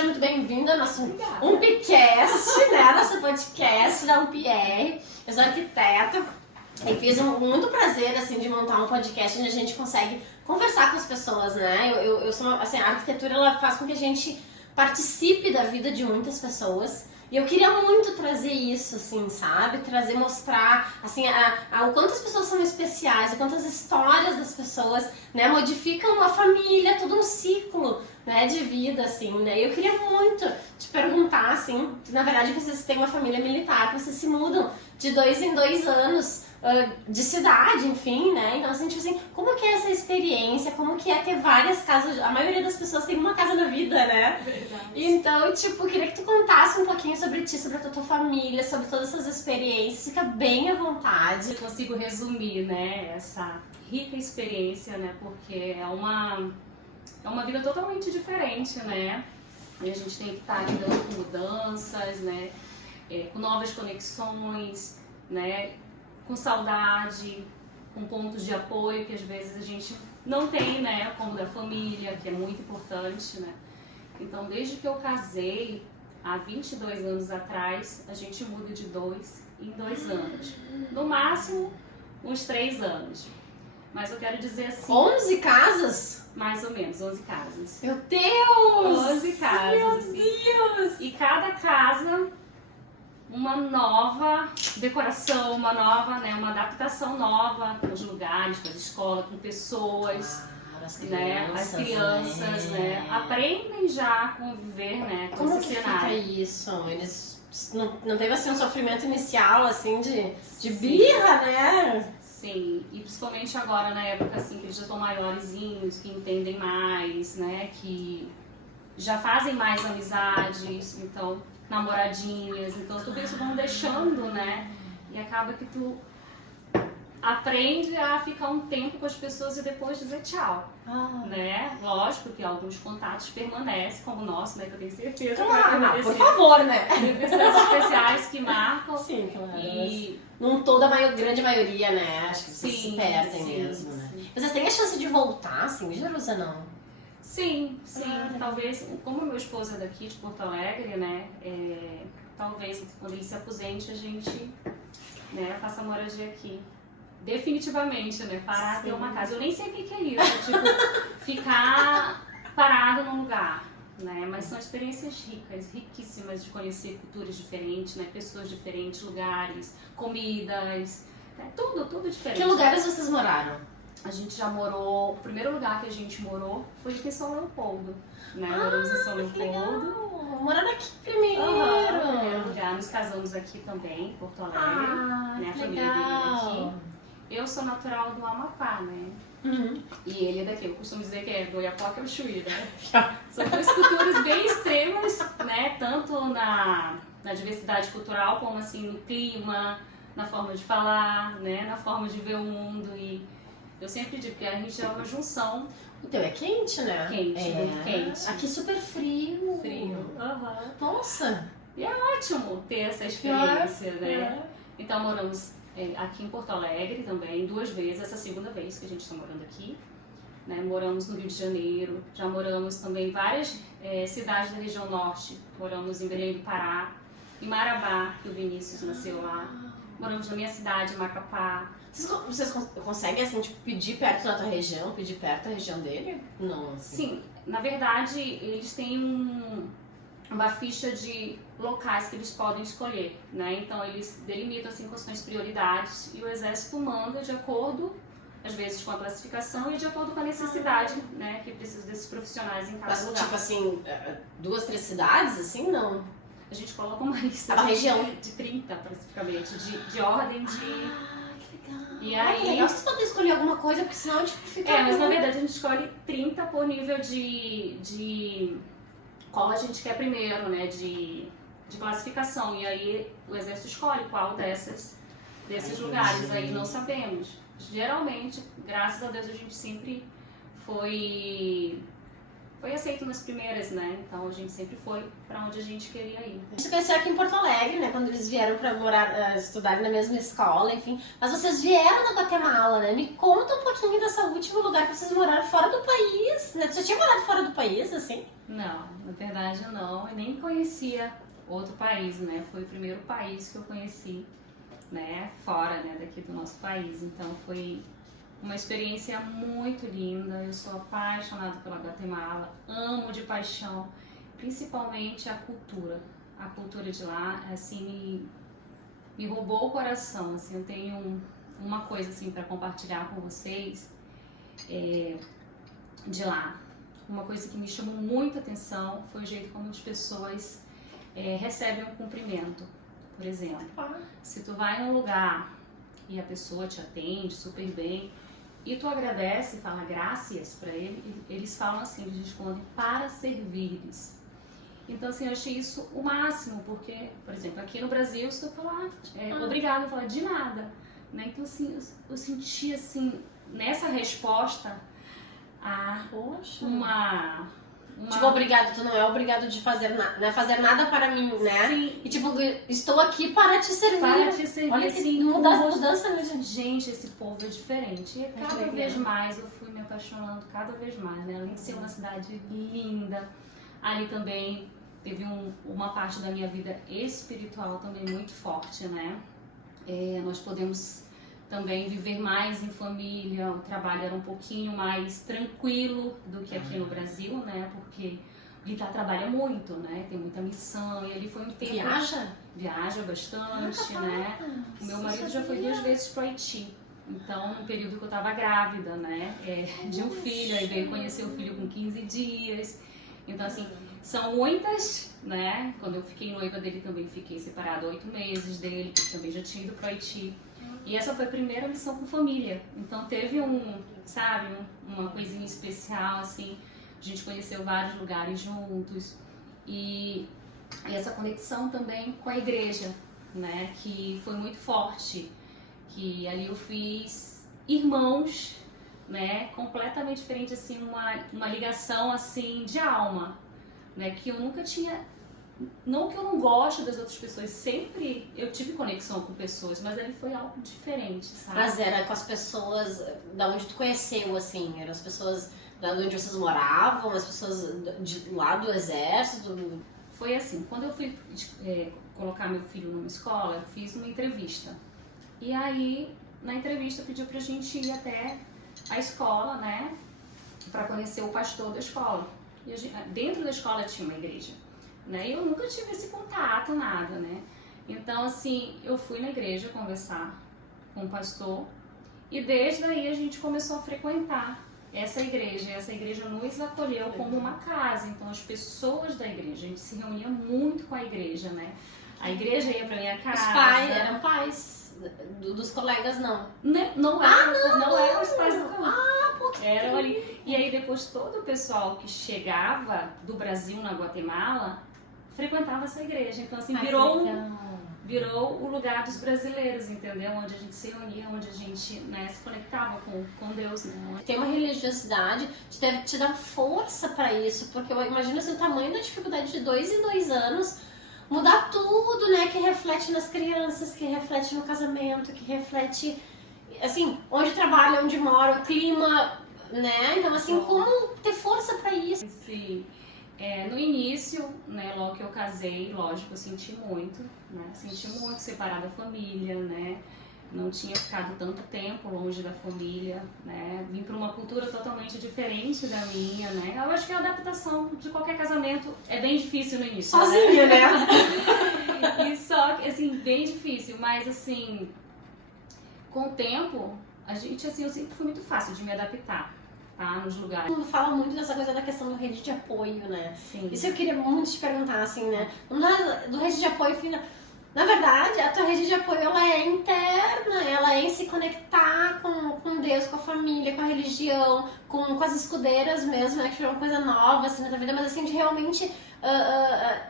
seja muito bem-vinda ao nosso UMPcast, né? Nosso podcast da UMPR. Eu sou arquiteta e fiz muito prazer, assim, de montar um podcast onde a gente consegue conversar com as pessoas, né? Eu sou, assim, a arquitetura, ela faz com que a gente participe da vida de muitas pessoas. E eu queria muito trazer isso, assim, sabe? Mostrar, assim, o quanto as pessoas são especiais, o quanto as histórias das pessoas, né, modificam uma família, todo um ciclo, né, de vida, assim, né? E eu queria muito te perguntar, assim, na verdade vocês têm uma família militar, vocês se mudam de 2 em 2 anos de cidade, enfim, né? Então, assim, tipo assim, como que é essa experiência? Como que é ter várias casas? A maioria das pessoas tem uma casa na vida, né? Verdade. Então, tipo, queria que tu contasse um pouquinho sobre ti, sobre a tua família, sobre todas essas experiências. Fica bem à vontade. Eu consigo resumir, né, essa rica experiência, né, porque é uma vida totalmente diferente, né? E a gente tem que estar lidando com mudanças, né, com novas conexões, né, com saudade, com pontos de apoio que às vezes a gente não tem, né, como da família, que é muito importante, né? Então, desde que eu casei, há 22 anos atrás, a gente muda de 2 em 2 anos. No máximo, uns 3 anos. Mas eu quero dizer assim... 11 casas? Mais ou menos, 11 casas. Meu Deus! 11 casas, Meu assim. Deus! E cada casa, uma nova decoração, uma nova, né, uma adaptação nova com os lugares, com as escolas, com pessoas, as crianças, né, aprendem já a conviver, né, com Como esse que cenário. fica isso? Eles não teve assim um sofrimento inicial assim de birra, né? Sim, e principalmente agora na época assim que eles já estão maiorzinhos, que entendem mais, né, que já fazem mais amizades, então namoradinhas, então tudo isso vão deixando, né? E acaba que tu aprende a ficar um tempo com as pessoas e depois dizer tchau, né? Lógico que alguns contatos permanecem, como o nosso, né? Que eu tenho certeza. Claro, por favor, né? Tem pessoas especiais que marcam. Sim, claro. E... Não toda a grande maioria, né? Acho que vocês sim, se perdem sim, mesmo, né? sim. Vocês têm a chance de voltar, assim, Jerusa, não? Sim. Talvez, como meu esposo é daqui, de Porto Alegre, né? Talvez quando ele se aposente a gente, né, faça moradia aqui. Definitivamente, né? Parar de ter uma casa. Eu nem sei o que é isso, tipo, ficar parado num lugar, né? Mas são experiências ricas, riquíssimas de conhecer culturas diferentes, né? Pessoas diferentes, lugares, comidas, né? Tudo diferente. Que lugares vocês moraram? A gente já morou, o primeiro lugar que a gente morou foi aqui em São Leopoldo, né? Moramos em São Leopoldo. Moraram aqui primeiro. Primeiro lugar, nos casamos aqui também, em Porto Alegre, né? A família dele é daqui. Eu sou natural do Amapá, né? Uhum. E ele é daqui. Eu costumo dizer que é do Oiapoque ao Chuí, né? São duas culturas bem extremas, né? Tanto na diversidade cultural, como assim no clima, na forma de falar, né? Na forma de ver o mundo. E eu sempre digo que a gente é uma junção. O teu é quente, né? Quente, muito quente. Aqui super frio. Frio. Nossa! E é ótimo ter essa experiência, né? Então moramos aqui em Porto Alegre também, 2 vezes, essa segunda vez que a gente está morando aqui, né? Moramos no Rio de Janeiro, já moramos também em várias cidades da região norte, moramos em Belém do Pará, em Marabá, que o Vinícius nasceu lá, moramos na minha cidade, Macapá. Vocês conseguem, assim, tipo, pedir perto da tua região, pedir perto da região dele? Não, assim. Sim, na verdade, eles têm uma ficha de locais que eles podem escolher, né? Então eles delimitam assim quais são as prioridades e o exército manda de acordo, às vezes com a classificação e de acordo com a necessidade, né? Que precisa desses profissionais em cada lugar. Tipo assim, 2, 3 cidades, assim, não? A gente coloca uma lista região de 30, praticamente, de ordem de... Que legal. E aí... que legal. Vocês podem escolher alguma coisa, porque senão, tipo, fica... mas na verdade a gente escolhe 30 por nível de qual a gente quer primeiro, né? De classificação, e aí o exército escolhe qual desses lugares, aí não sabemos. Geralmente, graças a Deus, a gente sempre foi aceito nas primeiras, né? Então a gente sempre foi pra onde a gente queria ir. Você conheceu aqui em Porto Alegre, né? Quando eles vieram pra morar, estudarem na mesma escola, enfim. Mas vocês vieram da Guatemala, né? Me conta um pouquinho desse último lugar que vocês moraram fora do país, né? Você já tinha morado fora do país, assim? Não, Na verdade, não. Eu nem conhecia outro país, né? Foi o primeiro país que eu conheci, né? Fora, né? Daqui do nosso país. Então, foi uma experiência muito linda. Eu sou apaixonada pela Guatemala, amo de paixão, principalmente a cultura. A cultura de lá, assim, me roubou o coração. Assim, eu tenho uma coisa assim para compartilhar com vocês de lá. Uma coisa que me chamou muita atenção foi o jeito como as pessoas recebem um cumprimento. Por exemplo, se tu vai num lugar e a pessoa te atende super bem e tu agradece e fala graças para ele, eles falam assim, eles respondem para servir-lhes. Então, assim, eu achei isso o máximo, porque, por exemplo, aqui no Brasil, se eu falar obrigado, eu falo de nada, né? Então, assim, eu senti, assim, nessa resposta, uma... Tipo, obrigado, tu não é obrigado de fazer nada, não é fazer nada para mim, né? Sim. E tipo, estou aqui para te servir. Para te servir, olha assim, mudança mesmo. Gente, esse povo é diferente. E cada vez mais eu fui me apaixonando, cada vez mais, né? Além de ser uma cidade linda, ali também teve uma parte da minha vida espiritual também muito forte, né? Nós podemos também viver mais em família, o trabalho era um pouquinho mais tranquilo do que aqui no Brasil, né? Porque o Guitar trabalha muito, né? Tem muita missão e ali foi um tempo... Viaja bastante, né? O meu marido já foi 2 vezes pro Haiti. Então, no período que eu tava grávida, né? De um filho, aí veio conhecer o filho com 15 dias. Então, assim, são muitas, né? Quando eu fiquei noiva dele também fiquei separada 8 meses dele, que também já tinha ido pro Haiti. E essa foi a primeira missão com família. Então teve uma coisinha especial, assim. A gente conheceu vários lugares juntos. E essa conexão também com a igreja, né? Que foi muito forte. Que ali eu fiz irmãos, né? Completamente diferente, assim, uma ligação, assim, de alma, né? Que eu nunca tinha... Não que eu não gosto das outras pessoas, sempre eu tive conexão com pessoas, mas ali foi algo diferente, sabe? Mas era com as pessoas da onde tu conheceu, assim, eram as pessoas da onde vocês moravam, as pessoas lá do exército? Foi assim, quando eu fui colocar meu filho numa escola, eu fiz uma entrevista. E aí, na entrevista, pediu pra gente ir até a escola, né, pra conhecer o pastor da escola. E dentro da escola tinha uma igreja. Né? Eu nunca tive esse contato, nada, né? Então, assim, eu fui na igreja conversar com o pastor e desde aí a gente começou a frequentar essa igreja. Essa igreja nos acolheu como uma casa, então as pessoas da igreja, a gente se reunia muito com a igreja, né? A igreja ia pra minha casa. Os pais, eram pais dos colegas, não? Não eram os pais do campo. Eram ali. E aí depois todo o pessoal que chegava do Brasil na Guatemala frequentava essa igreja, então assim virou o lugar dos brasileiros, entendeu? Onde a gente se reunia, onde a gente, né, se conectava com Deus, né? Tem uma religiosidade que deve te dar força para isso, porque eu imagino assim, o tamanho da dificuldade de 2 em 2 anos mudar tudo, né? Que reflete nas crianças, que reflete no casamento, que reflete, assim, onde trabalha, onde mora, o clima, né? Então, assim, como ter força para isso? Sim. No início, né, logo que eu casei, lógico, eu senti muito, né? Senti muito separada da família, né? Não tinha ficado tanto tempo longe da família, né? Vim para uma cultura totalmente diferente da minha, né? Eu acho que a adaptação de qualquer casamento é bem difícil no início, sozinha, né? E só que, assim, bem difícil, mas assim, com o tempo, a gente, assim, eu sempre fui muito fácil de me adaptar. Nos lugares. Todo mundo fala muito dessa coisa da questão do rede de apoio, né? Sim. Isso eu queria muito te perguntar, assim, né? Do rede de apoio, na verdade, a tua rede de apoio, ela é interna, ela é em se conectar com Deus, com a família, com a religião, com as escudeiras mesmo, né? Que foi uma coisa nova, assim, na tua vida, mas assim, de realmente,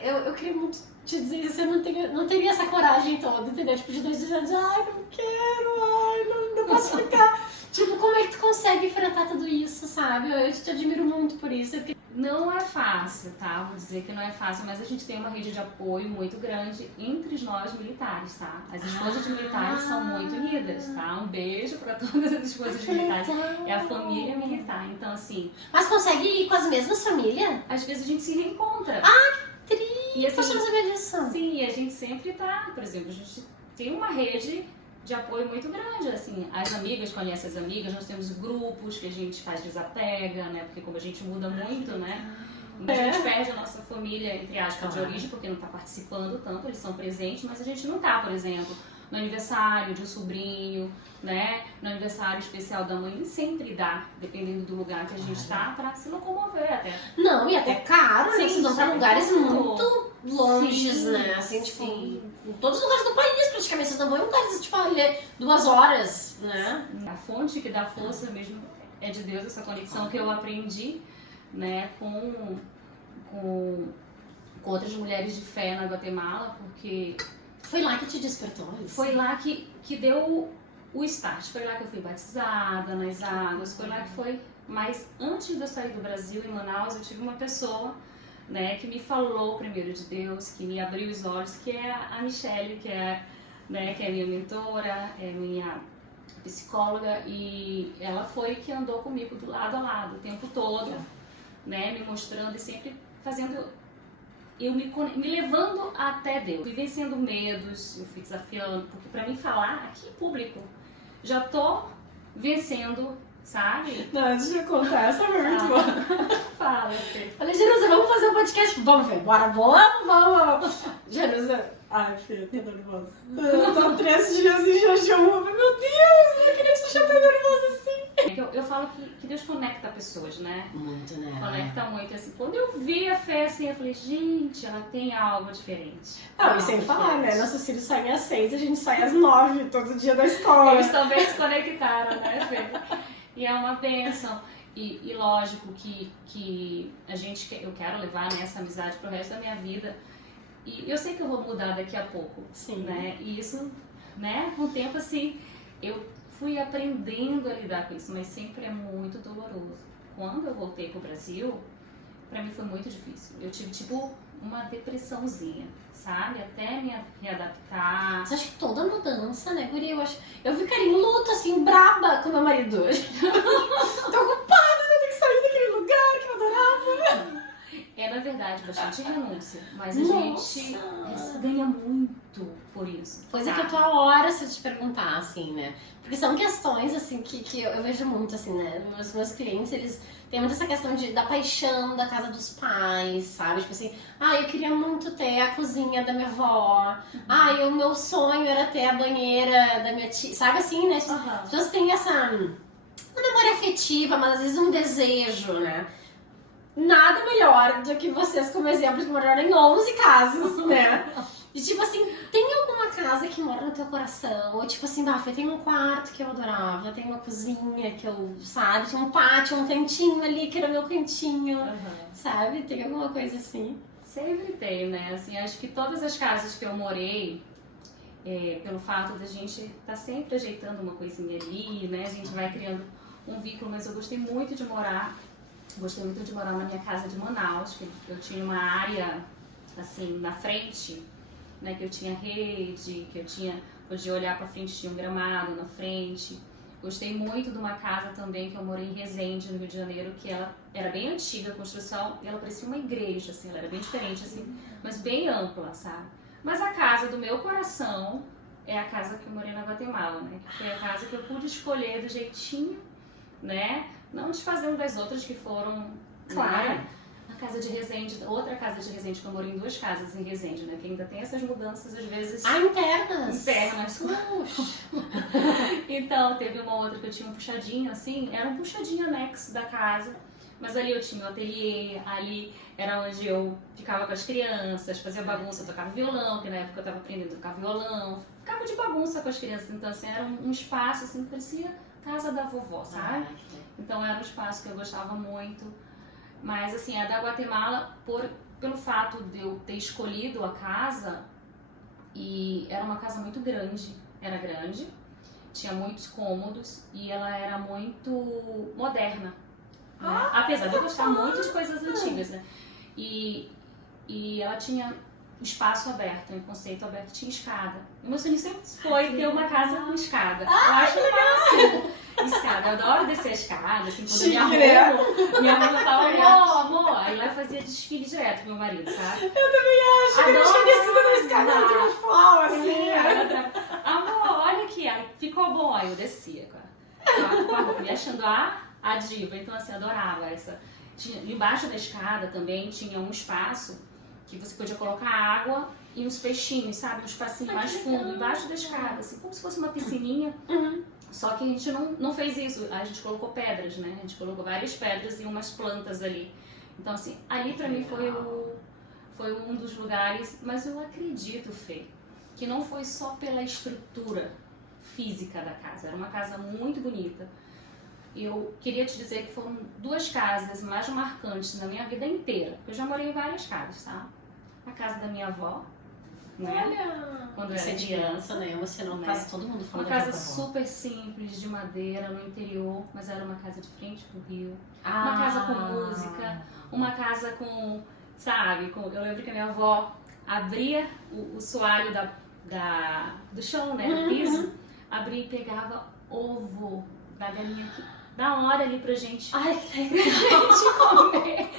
eu queria muito te dizer isso, eu não teria essa coragem toda, entendeu? Tipo, de 2 anos, ai, não quero, não posso ficar... Tipo, como é que tu consegue enfrentar tudo isso, sabe? Eu te admiro muito por isso. Não é fácil, tá? Vou dizer que não é fácil, mas a gente tem uma rede de apoio muito grande entre nós militares, tá? As esposas de militares são muito unidas, tá? Um beijo pra todas as esposas de militares. É a família militar. Então, assim... Mas consegue ir com as mesmas famílias? Às vezes a gente se reencontra. Que triste! E assim, Poxa, não sabia disso. sim, a gente sempre tá... Por exemplo, a gente tem uma rede de apoio muito grande, assim, as amigas conhecem as amigas, nós temos grupos que a gente faz desapega, né, porque como a gente muda muito, né, a gente perde a nossa família, entre aspas, de origem, porque não tá participando tanto, eles são presentes, mas a gente não tá, por exemplo, no aniversário de um sobrinho, né, no aniversário especial da mãe, sempre dá, dependendo do lugar que a gente tá, pra se locomover até. Não, e até caro, né, vocês vão pra lugares muito longes, sim, né, assim, tipo... sim. Em todos os lugares do país, praticamente, vocês não vão em lugares, tipo, ali, 2 horas, né? A fonte que dá força mesmo é de Deus, essa conexão que eu aprendi, né, com outras mulheres de fé na Guatemala, porque Foi lá que te despertou isso? foi lá que deu o start, foi lá que eu fui batizada nas águas, foi lá que foi... Mas antes de eu sair do Brasil, em Manaus, eu tive uma pessoa, né, que me falou primeiro de Deus, que me abriu os olhos, que é a Michelle, que é minha mentora, é minha psicóloga, e ela foi que andou comigo do lado a lado o tempo todo, né, me mostrando e sempre fazendo, me levando até Deus. Fui vencendo medos, eu fui desafiando, porque pra mim falar aqui em público, já tô vencendo, sabe? Não, deixa eu contar, essa foi muito boa. Fala, Fê. Falei, Jerusa, vamos fazer um podcast? Vamos ver, bora, vamos. Jerusa, ai, filha, tô nervosa. Eu tô 3 dias em jejum, meu Deus, eu não queria te deixar tão nervosa assim. Eu falo que Deus conecta pessoas, né? Muito, né? Conecta muito, assim. Quando eu vi a Fê, assim, eu falei, gente, ela tem algo diferente. Não, e sem falar, né? Nossos filhos saem às 6, a gente sai às 9, todo dia da escola. Eles também se conectaram, né, Fê? E é uma bênção. E lógico que eu quero levar, né, essa amizade pro resto da minha vida. E eu sei que eu vou mudar daqui a pouco. Sim. Né? E isso, né, com o tempo, assim, eu fui aprendendo a lidar com isso, mas sempre é muito doloroso. Quando eu voltei pro Brasil, pra mim foi muito difícil. Eu tive, tipo, uma depressãozinha, sabe? Até me readaptar. Você acha que toda mudança, né, guria? Eu ficaria em luto, assim, braba com meu marido hoje. Tô ocupada, eu tenho que sair daquele lugar que eu adorava. É, na verdade, bastante renúncia, mas a gente Nossa. ganha muito por isso. Coisa que sabe? eu tô há horas se eu te perguntar, assim, né? Porque são questões, assim, que eu vejo muito, assim, né? Meus clientes, eles têm muito essa questão da paixão da casa dos pais, sabe? Tipo assim, eu queria muito ter a cozinha da minha avó. O meu sonho era ter a banheira da minha tia. Sabe assim, né? As pessoas têm essa uma memória afetiva, mas às vezes um desejo, né? Nada melhor do que vocês como exemplo que moraram em 11 casas, né? E tipo assim, tem alguma casa que mora no teu coração? Ou tipo assim, tem um quarto que eu adorava, tem uma cozinha que eu, sabe? Tinha um pátio, um cantinho ali que era meu cantinho, sabe? Tem alguma coisa assim? Sempre tem, né? Assim, acho que todas as casas que eu morei, pelo fato da gente estar sempre ajeitando uma coisinha ali, né? A gente vai criando um vínculo, mas eu gostei muito de morar na minha casa de Manaus, que eu tinha uma área, assim, na frente, né, que eu tinha rede, que eu podia olhar pra frente, tinha um gramado na frente. Gostei muito de uma casa também que eu morei em Resende, no Rio de Janeiro, que ela era bem antiga a construção e ela parecia uma igreja, assim, ela era bem diferente, assim, mas bem ampla, sabe? Mas a casa do meu coração é a casa que eu morei na Guatemala, né, que foi a casa que eu pude escolher do jeitinho, né, não desfazendo das outras que foram, Claro. Né? A casa de Resende, outra casa de Resende, que eu morei em 2 casas em Resende, né? Que ainda tem essas mudanças, às vezes... Internas? Internas. Então, teve uma outra que eu tinha um puxadinho, assim, era um puxadinho anexo da casa, mas ali eu tinha o ateliê, ali era onde eu ficava com as crianças, fazia bagunça, tocava violão, porque na época eu tava aprendendo a tocar violão, ficava de bagunça com as crianças, então assim, era um espaço, assim, que parecia casa da vovó, sabe? Então era um espaço que eu gostava muito. Mas assim, a da Guatemala, pelo fato de eu ter escolhido a casa, e era uma casa muito grande, era grande, tinha muitos cômodos e ela era muito moderna. Apesar de eu gostar muito de coisas antigas, né? E ela tinha espaço aberto, um conceito aberto, tinha escada. O meu sonho sempre foi ter uma casa com escada. Eu acho o máximo escada. Eu adoro descer a escada, assim, quando minha mãe falava, amor. Aí lá eu fazia desfile direto com meu marido, sabe? Eu também acho. Adoro. Eu tinha descido na escada triunfal, assim. Amor, olha aqui, aí ficou bom. Aí eu descia com a roupa, me achando a diva. Então, assim, adorava essa. Embaixo da escada também tinha um espaço que você podia colocar água e uns peixinhos, sabe? Um espacinho mais fundo, embaixo da escada, assim, como se fosse uma piscininha. Só que a gente não fez isso, a gente colocou pedras, né? A gente colocou várias pedras e umas plantas ali. Então, assim, ali pra mim foi um dos lugares, mas eu acredito, Fê, que não foi só pela estrutura física da casa, era uma casa muito bonita. Eu queria te dizer que foram duas casas mais marcantes na minha vida inteira, porque eu já morei em várias casas, tá? A casa da minha avó, né? Olha! Quando eu era criança, né? Você não casa, todo mundo fala uma casa super simples, de madeira, no interior, mas era uma casa de frente pro rio. Uma casa com música, uma casa com, sabe? Eu lembro que a minha avó abria o soalho do chão, né? Do piso, abria e pegava ovo da galinha aqui. Da hora ali pra gente, que legal. comer.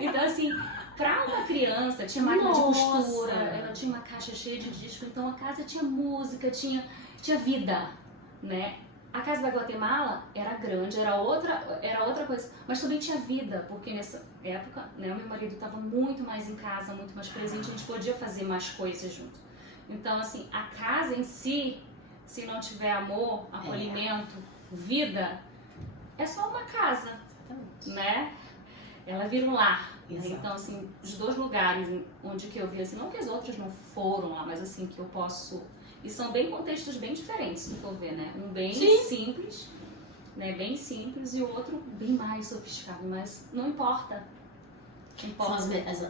Então, assim, pra uma criança, tinha máquina de costura, ela tinha uma caixa cheia de disco, então a casa tinha música, tinha vida, né? A casa da Guatemala era grande, era outra coisa, mas também tinha vida, porque nessa época, né, o meu marido estava muito mais em casa, muito mais presente, a gente podia fazer mais coisas junto. Então, assim, a casa em si, se não tiver amor, acolhimento, vida, é só uma casa, né? Ela vira um lar. Exato. Então, assim, os dois lugares onde que eu vi, assim, não que as outras não foram lá, mas assim, que eu posso... E são bem contextos bem diferentes, se for ver, né? Um bem simples, né? Bem simples, e o outro bem mais sofisticado, mas não importa. São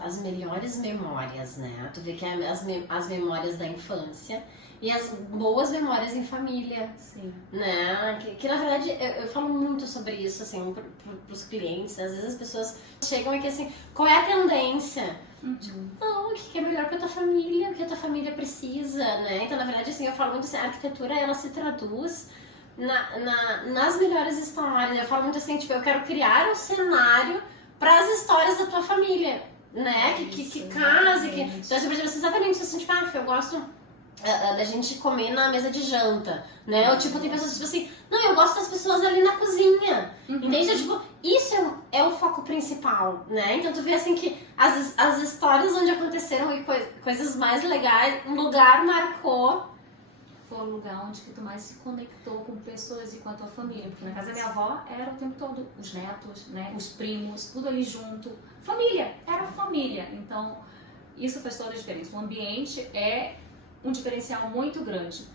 as melhores memórias, né? Tu vê que é as memórias da infância e as boas memórias em família. Sim. Né? Que na verdade eu falo muito sobre isso, assim, pros clientes. Às vezes as pessoas chegam aqui assim, qual é a tendência? Não, o que é melhor pra tua família, o que a tua família precisa, né? Então, na verdade, assim, eu falo muito assim, a arquitetura, ela se traduz nas melhores histórias. Eu falo muito assim, tipo, eu quero criar um cenário para as histórias da tua família, né? Que case, que... Então, assim, por exemplo, exatamente assim, tipo, eu gosto da gente comer na mesa de janta, né? Ou, tipo, tem pessoas, tipo assim, não, eu gosto das pessoas ali na cozinha, entende? Tipo, isso é o foco principal, né? Então, tu vê, assim, que as histórias onde aconteceram e coisas mais legais, um lugar marcou. Foi o lugar onde que tu mais se conectou com pessoas e com a tua família. Porque na casa da minha avó era o tempo todo os netos, né, os primos, tudo ali junto. Família, era família. Então, isso faz toda a diferença. O ambiente é um diferencial muito grande,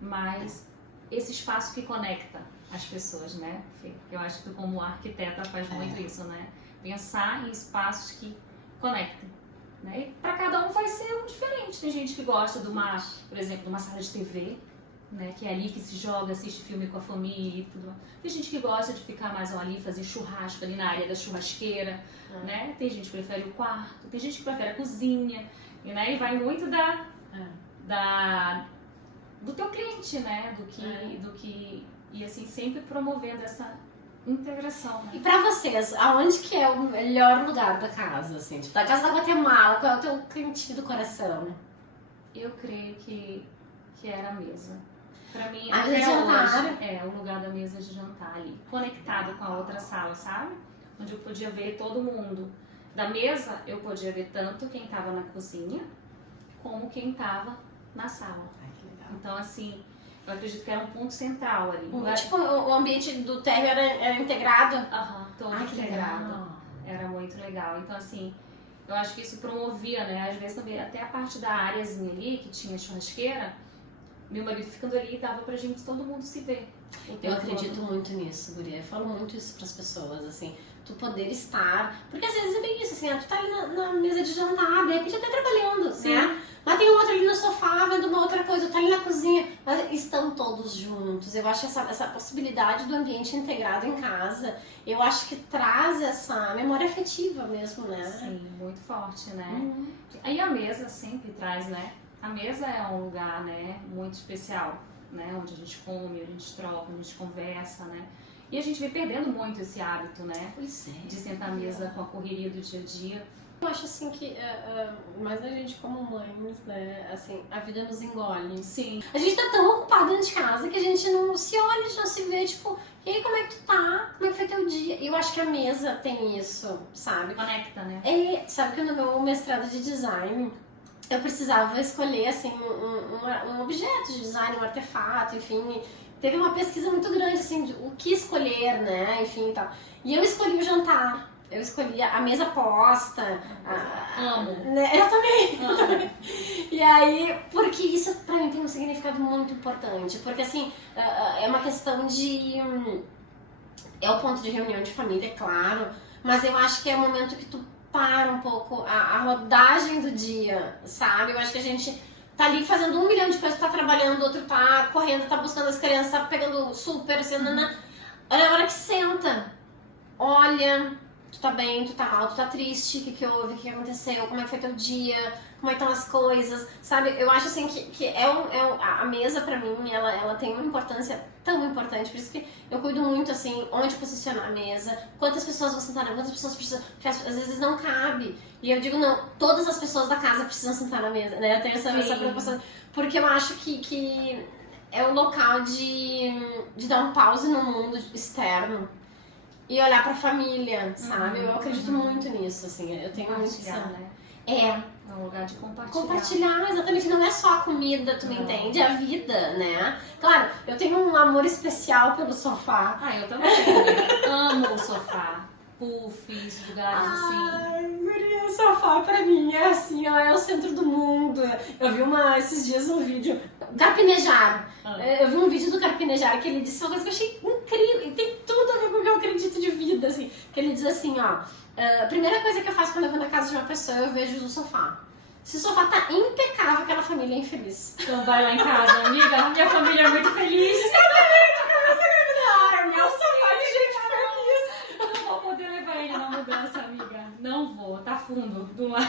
mas esse espaço que conecta as pessoas, né, Fê? Eu acho que tu, como arquiteta, faz muito isso, né? Pensar em espaços que conectem. Né? E para cada um vai ser um diferente. Tem gente que gosta de uma, por exemplo, de uma sala de TV, né? Que é ali que se joga, assiste filme com a família e tudo. Tem gente que gosta de ficar mais ali, fazer churrasco ali na área da churrasqueira, né? Tem gente que prefere o quarto, tem gente que prefere a cozinha, né? E vai muito do teu cliente, né? Do que e assim sempre promovendo essa integração, né? E pra vocês, aonde que é o melhor lugar da casa, assim? Tipo, da casa da Guatemala, qual é o teu cantinho do coração? Eu creio que era a mesa. Pra mim, a mesa de jantar. Hoje, é o lugar da mesa de jantar ali, conectado com a outra sala, sabe? Onde eu podia ver todo mundo. Da mesa, eu podia ver tanto quem tava na cozinha, como quem tava na sala. Ai, que legal. Então, assim, eu acredito que era um ponto central ali. Tipo, o ambiente do térreo era integrado? Todo integrado. Era muito legal. Então, assim, eu acho que isso promovia, né? Às vezes também até a parte da áreazinha ali, que tinha churrasqueira, meu marido ficando ali, dava pra gente todo mundo se ver. Eu acredito muito nisso, guria. Eu falo muito isso pras pessoas, assim, tu poder estar. Porque às vezes é bem isso, assim, tu tá ali na mesa de jantar, de repente até trabalhando, né? Mas tem um outro ali no sofá vendo uma outra coisa, tá ali na cozinha. estão todos juntos. Eu acho essa possibilidade do ambiente integrado em casa, eu acho que traz essa memória afetiva mesmo, né? Sim, muito forte, né? Aí a mesa sempre traz, né? A mesa é um lugar, né, muito especial, né? Onde a gente come, a gente troca, a gente conversa, né? E a gente vem perdendo muito esse hábito, né? Pois é. De sentar à mesa com a correria do dia a dia. Eu acho assim que, mas a gente como mães, né, assim, a vida nos engole. Sim. A gente tá tão ocupado dentro de casa que a gente não se olha, a gente não se vê, tipo, e aí, como é que tu tá? Como é que foi teu dia? Eu acho que a mesa tem isso, sabe? Conecta, né? Sabe que no meu mestrado de design, eu precisava escolher, assim, um objeto de design, um artefato, enfim. Teve uma pesquisa muito grande, assim, de o que escolher, né, enfim e tal. E eu escolhi o jantar. Eu escolhi a mesa posta. Amo. Né? Eu também. E aí, porque isso pra mim tem um significado muito importante. Porque assim, é uma questão de... É o ponto de reunião de família, é claro. Mas eu acho que é o momento que tu para um pouco a rodagem do dia, sabe? Eu acho que a gente tá ali fazendo 1 milhão de coisas. Tu tá trabalhando, outro tá correndo, tá buscando as crianças, tá pegando super, assim, olha a hora que senta. Olha... Tu tá bem, tu tá mal, tu tá triste, o que houve, o que aconteceu, como é que foi teu dia, como é que estão as coisas, sabe? Eu acho assim que a mesa pra mim, ela tem uma importância tão importante, por isso que eu cuido muito assim, onde posicionar a mesa, quantas pessoas vão sentar, quantas pessoas precisam, porque às vezes não cabe. E eu digo, não, todas as pessoas da casa precisam sentar na mesa, né? Eu tenho essa preocupação, porque eu acho que é o local de dar um pause no mundo externo. E olhar pra família, sabe? Eu acredito muito nisso, assim. Eu tenho muito... Né? É um lugar de compartilhar. Compartilhar, exatamente. Não é só a comida, tu me entende? É a vida, né? Claro, eu tenho um amor especial pelo sofá. Eu também. Amo o sofá. Puffs, lugares assim. Ai, guria, o sofá pra mim é assim, ó, é o centro do mundo. Eu vi esses dias um vídeo, Carpinejar. Eu vi um vídeo do Carpinejar que ele disse uma coisa que eu achei incrível, e tem tudo a ver com o que eu acredito de vida, assim. Que ele diz assim, ó, a primeira coisa que eu faço quando eu vou na casa de uma pessoa, eu vejo o sofá. Se o sofá tá impecável, aquela família é infeliz. Então vai lá em casa, amiga, minha família é muito feliz. Meu sofá de gente feliz. Eu não vou poder levar ele na mudança, amiga. Não vou, tá fundo do lado.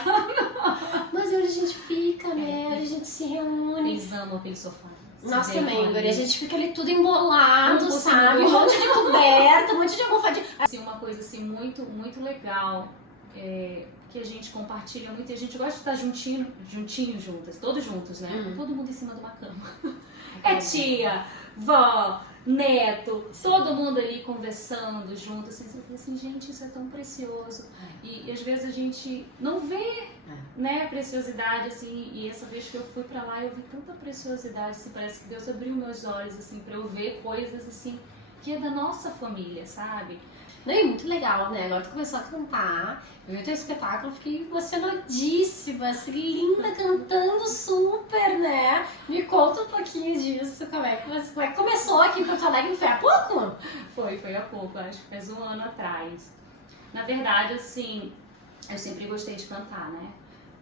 Mas onde a gente fica, né? Onde a gente se reúne. Eles amam aquele sofá. Nós também, Guri. A gente fica ali tudo embolado, sabe? Um monte de coberta, um monte de almofadinha. Assim, uma coisa assim muito, muito legal, que a gente compartilha muito e a gente gosta de estar juntinho juntas, todos juntos, né? Todo mundo em cima de uma cama. É tia, vó, neto, todo mundo ali conversando junto, assim, você fala assim, gente, isso é tão precioso. E às vezes a gente não vê, né, preciosidade, assim, e essa vez que eu fui pra lá, eu vi tanta preciosidade, assim, parece que Deus abriu meus olhos, assim, pra eu ver coisas, assim, que é da nossa família, sabe? Não, é muito legal, né? Agora tu começou a cantar, eu vi teu espetáculo, fiquei emocionadíssima, assim, linda, cantando super, né? Me conta um pouquinho disso, como é que começou aqui em Porto Alegre, foi há pouco? Foi há pouco, acho que faz 1 ano atrás. Na verdade, assim, eu sempre gostei de cantar, né?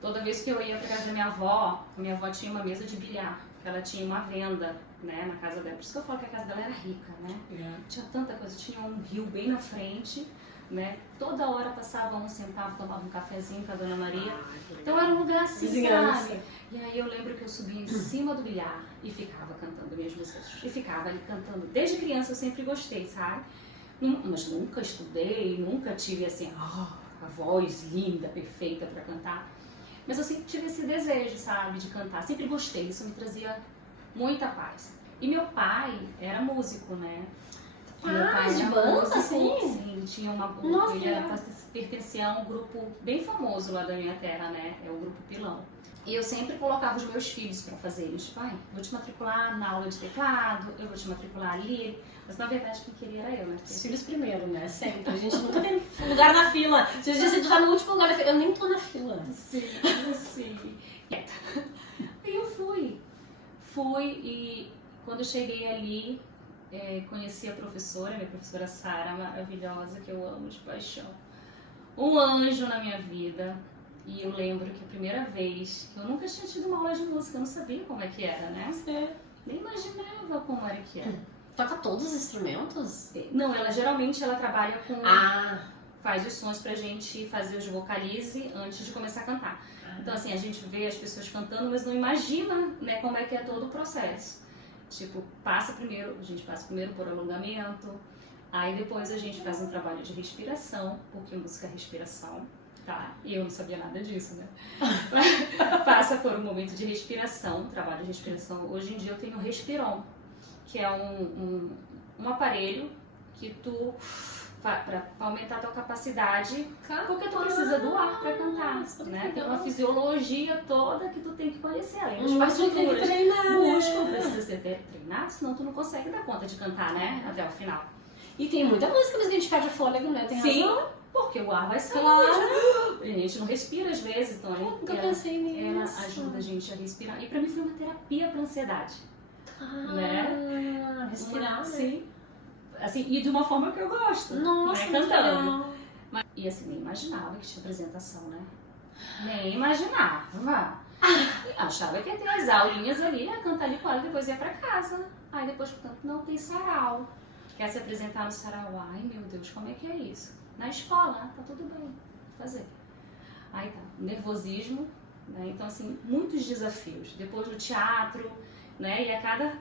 Toda vez que eu ia pra casa da minha avó tinha uma mesa de bilhar, ela tinha uma venda, né, na casa dela. Por isso que eu falo que a casa dela era rica, né? Tinha tanta coisa, tinha um rio bem na frente, né? Toda hora passava um, sentava, tomava um cafezinho com a Dona Maria. Então era um lugar assim, sabe? E aí eu lembro que eu subia em cima do bilhar e ficava cantando minhas músicas. E ficava ali cantando. Desde criança eu sempre gostei, sabe? Mas nunca estudei, nunca tive assim, a voz linda, perfeita pra cantar. Mas eu sempre tive esse desejo, sabe, de cantar. Sempre gostei, isso me trazia muita paz. E meu pai era músico, né? Meu pai de era banda, músico, assim? Sim, ele tinha uma banda. Nossa, Ele pertencia a um grupo bem famoso lá da minha terra, né? É o Grupo Pilão. E eu sempre colocava os meus filhos pra fazer. Eles, pai, vou te matricular na aula de teclado, eu vou te matricular ali. Mas na verdade quem queria era eu, né? Os filhos primeiro, né? Sempre. A gente nunca tem lugar na fila. Se você tá no último lugar da fila, eu nem tô na fila. Sim. Aí eu fui e quando eu cheguei ali, conheci a professora, minha professora Sara, maravilhosa, que eu amo de paixão. Um anjo na minha vida. E eu lembro que a primeira vez, eu nunca tinha tido uma aula de música, eu não sabia como é que era, né? Nem imaginava como era que era. Toca todos os instrumentos? Não, ela geralmente trabalha com... Ah, faz os sons pra gente fazer os vocalize antes de começar a cantar. Então assim, a gente vê as pessoas cantando, mas não imagina, né, como é que é todo o processo. Tipo, a gente passa primeiro por alongamento, aí depois a gente faz um trabalho de respiração, porque música é respiração, tá? E eu não sabia nada disso, né? Passa por um momento de respiração, trabalho de respiração. Hoje em dia eu tenho o Respiron, que é um aparelho que tu... para aumentar a tua capacidade, porque tu precisa do ar para cantar, né? Tem uma fisiologia toda que tu tem que conhecer, além das partituras. Tem que treinar, músculo precisa ser treinado, senão tu não consegue dar conta de cantar, né? Até o final. E tem muita música, mas a gente perde o fôlego, né? Tem Sim, razão? porque o ar vai sair. Claro. A gente não respira às vezes, então Nunca pensei ela nisso. ajuda a gente a respirar. E pra mim foi uma terapia pra ansiedade. Né? Respirar, né? Sim. Assim, e de uma forma que eu gosto, Nossa, né? Cantando. legal. E assim, nem imaginava que tinha apresentação, né? Nem imaginava. Achava que ia ter as aulinhas ali, ia cantar ali com ela e depois ia pra casa. Aí depois, portanto, não tem sarau. Quer se apresentar no sarau? Ai, meu Deus, como é que é isso? Na escola, tá tudo bem, vou fazer. Aí tá, nervosismo, né? Então assim, muitos desafios. Depois do teatro, né? E a cada...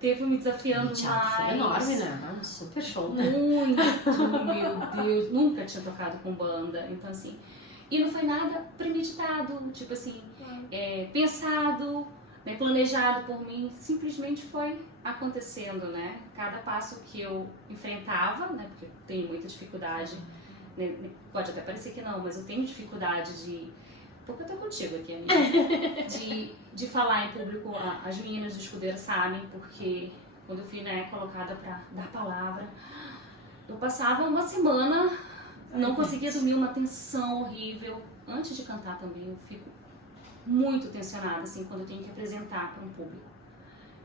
teve me desafiando mais. O teatro foi enorme, né? Super show. Muito, meu Deus. Nunca tinha tocado com banda. Então, assim... E não foi nada premeditado, tipo assim, pensado, né, planejado por mim. Simplesmente foi acontecendo, né? Cada passo que eu enfrentava, né? Porque eu tenho muita dificuldade, né, pode até parecer que não, mas eu tenho dificuldade de... Porque eu tô contigo aqui, amiga. De falar em público, as meninas do escudeiro sabem, porque quando eu fui, né, colocada pra dar palavra, eu passava uma semana, não conseguia dormir, uma tensão horrível. Antes de cantar também, eu fico muito tensionada, assim, quando eu tenho que apresentar para um público.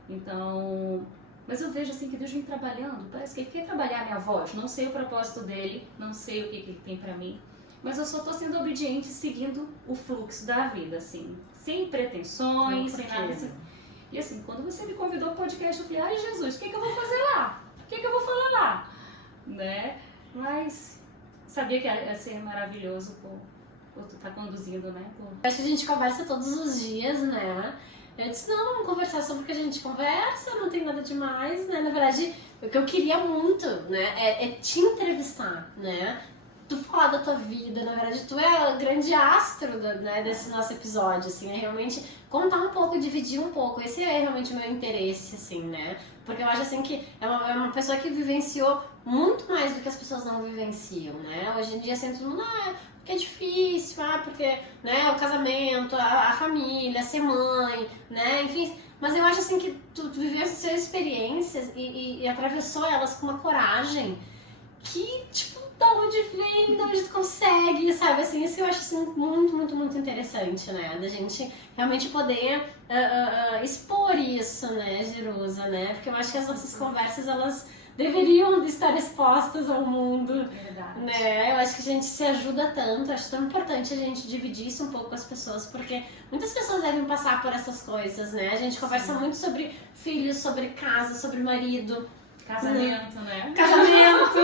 Então, mas eu vejo, assim, que Deus vem trabalhando, parece que Ele quer trabalhar a minha voz. Não sei o propósito dele, não sei o que Ele tem pra mim, mas eu só tô sendo obediente, seguindo o fluxo da vida, assim, sem pretensões, sem nada assim. E assim, quando você me convidou pro podcast, eu falei, ai Jesus, o que eu vou fazer lá? O que eu vou falar lá? Né? Mas sabia que ia ser maravilhoso por tu tá conduzindo, né? Acho que a gente conversa todos os dias, né? Eu disse, não, vamos conversar sobre o que a gente conversa, não tem nada demais, né? Na verdade, o que eu queria muito, né, é te entrevistar, né? Tu falar da tua vida, na verdade, tu é o grande astro né, desse nosso episódio, assim, é realmente contar um pouco, dividir um pouco, esse é realmente o meu interesse, assim, né, porque eu acho, assim, que é uma pessoa que vivenciou muito mais do que as pessoas não vivenciam, né, hoje em dia, assim, todo mundo, porque é difícil, porque, né, o casamento, a família, ser mãe, né, enfim, mas eu acho, assim, que tu viveu as suas experiências e atravessou elas com uma coragem que, tipo, da onde vem, da onde tu consegue, sabe, assim, isso eu acho, assim, muito, muito, muito interessante, né, da gente realmente poder expor isso, né, Jerusa, né, porque eu acho que as nossas conversas, elas deveriam estar expostas ao mundo, Verdade. Né, eu acho que a gente se ajuda tanto, acho tão importante a gente dividir isso um pouco com as pessoas, porque muitas pessoas devem passar por essas coisas, né, a gente conversa muito sobre filhos, sobre casa, sobre marido, casamento, né? Casamento!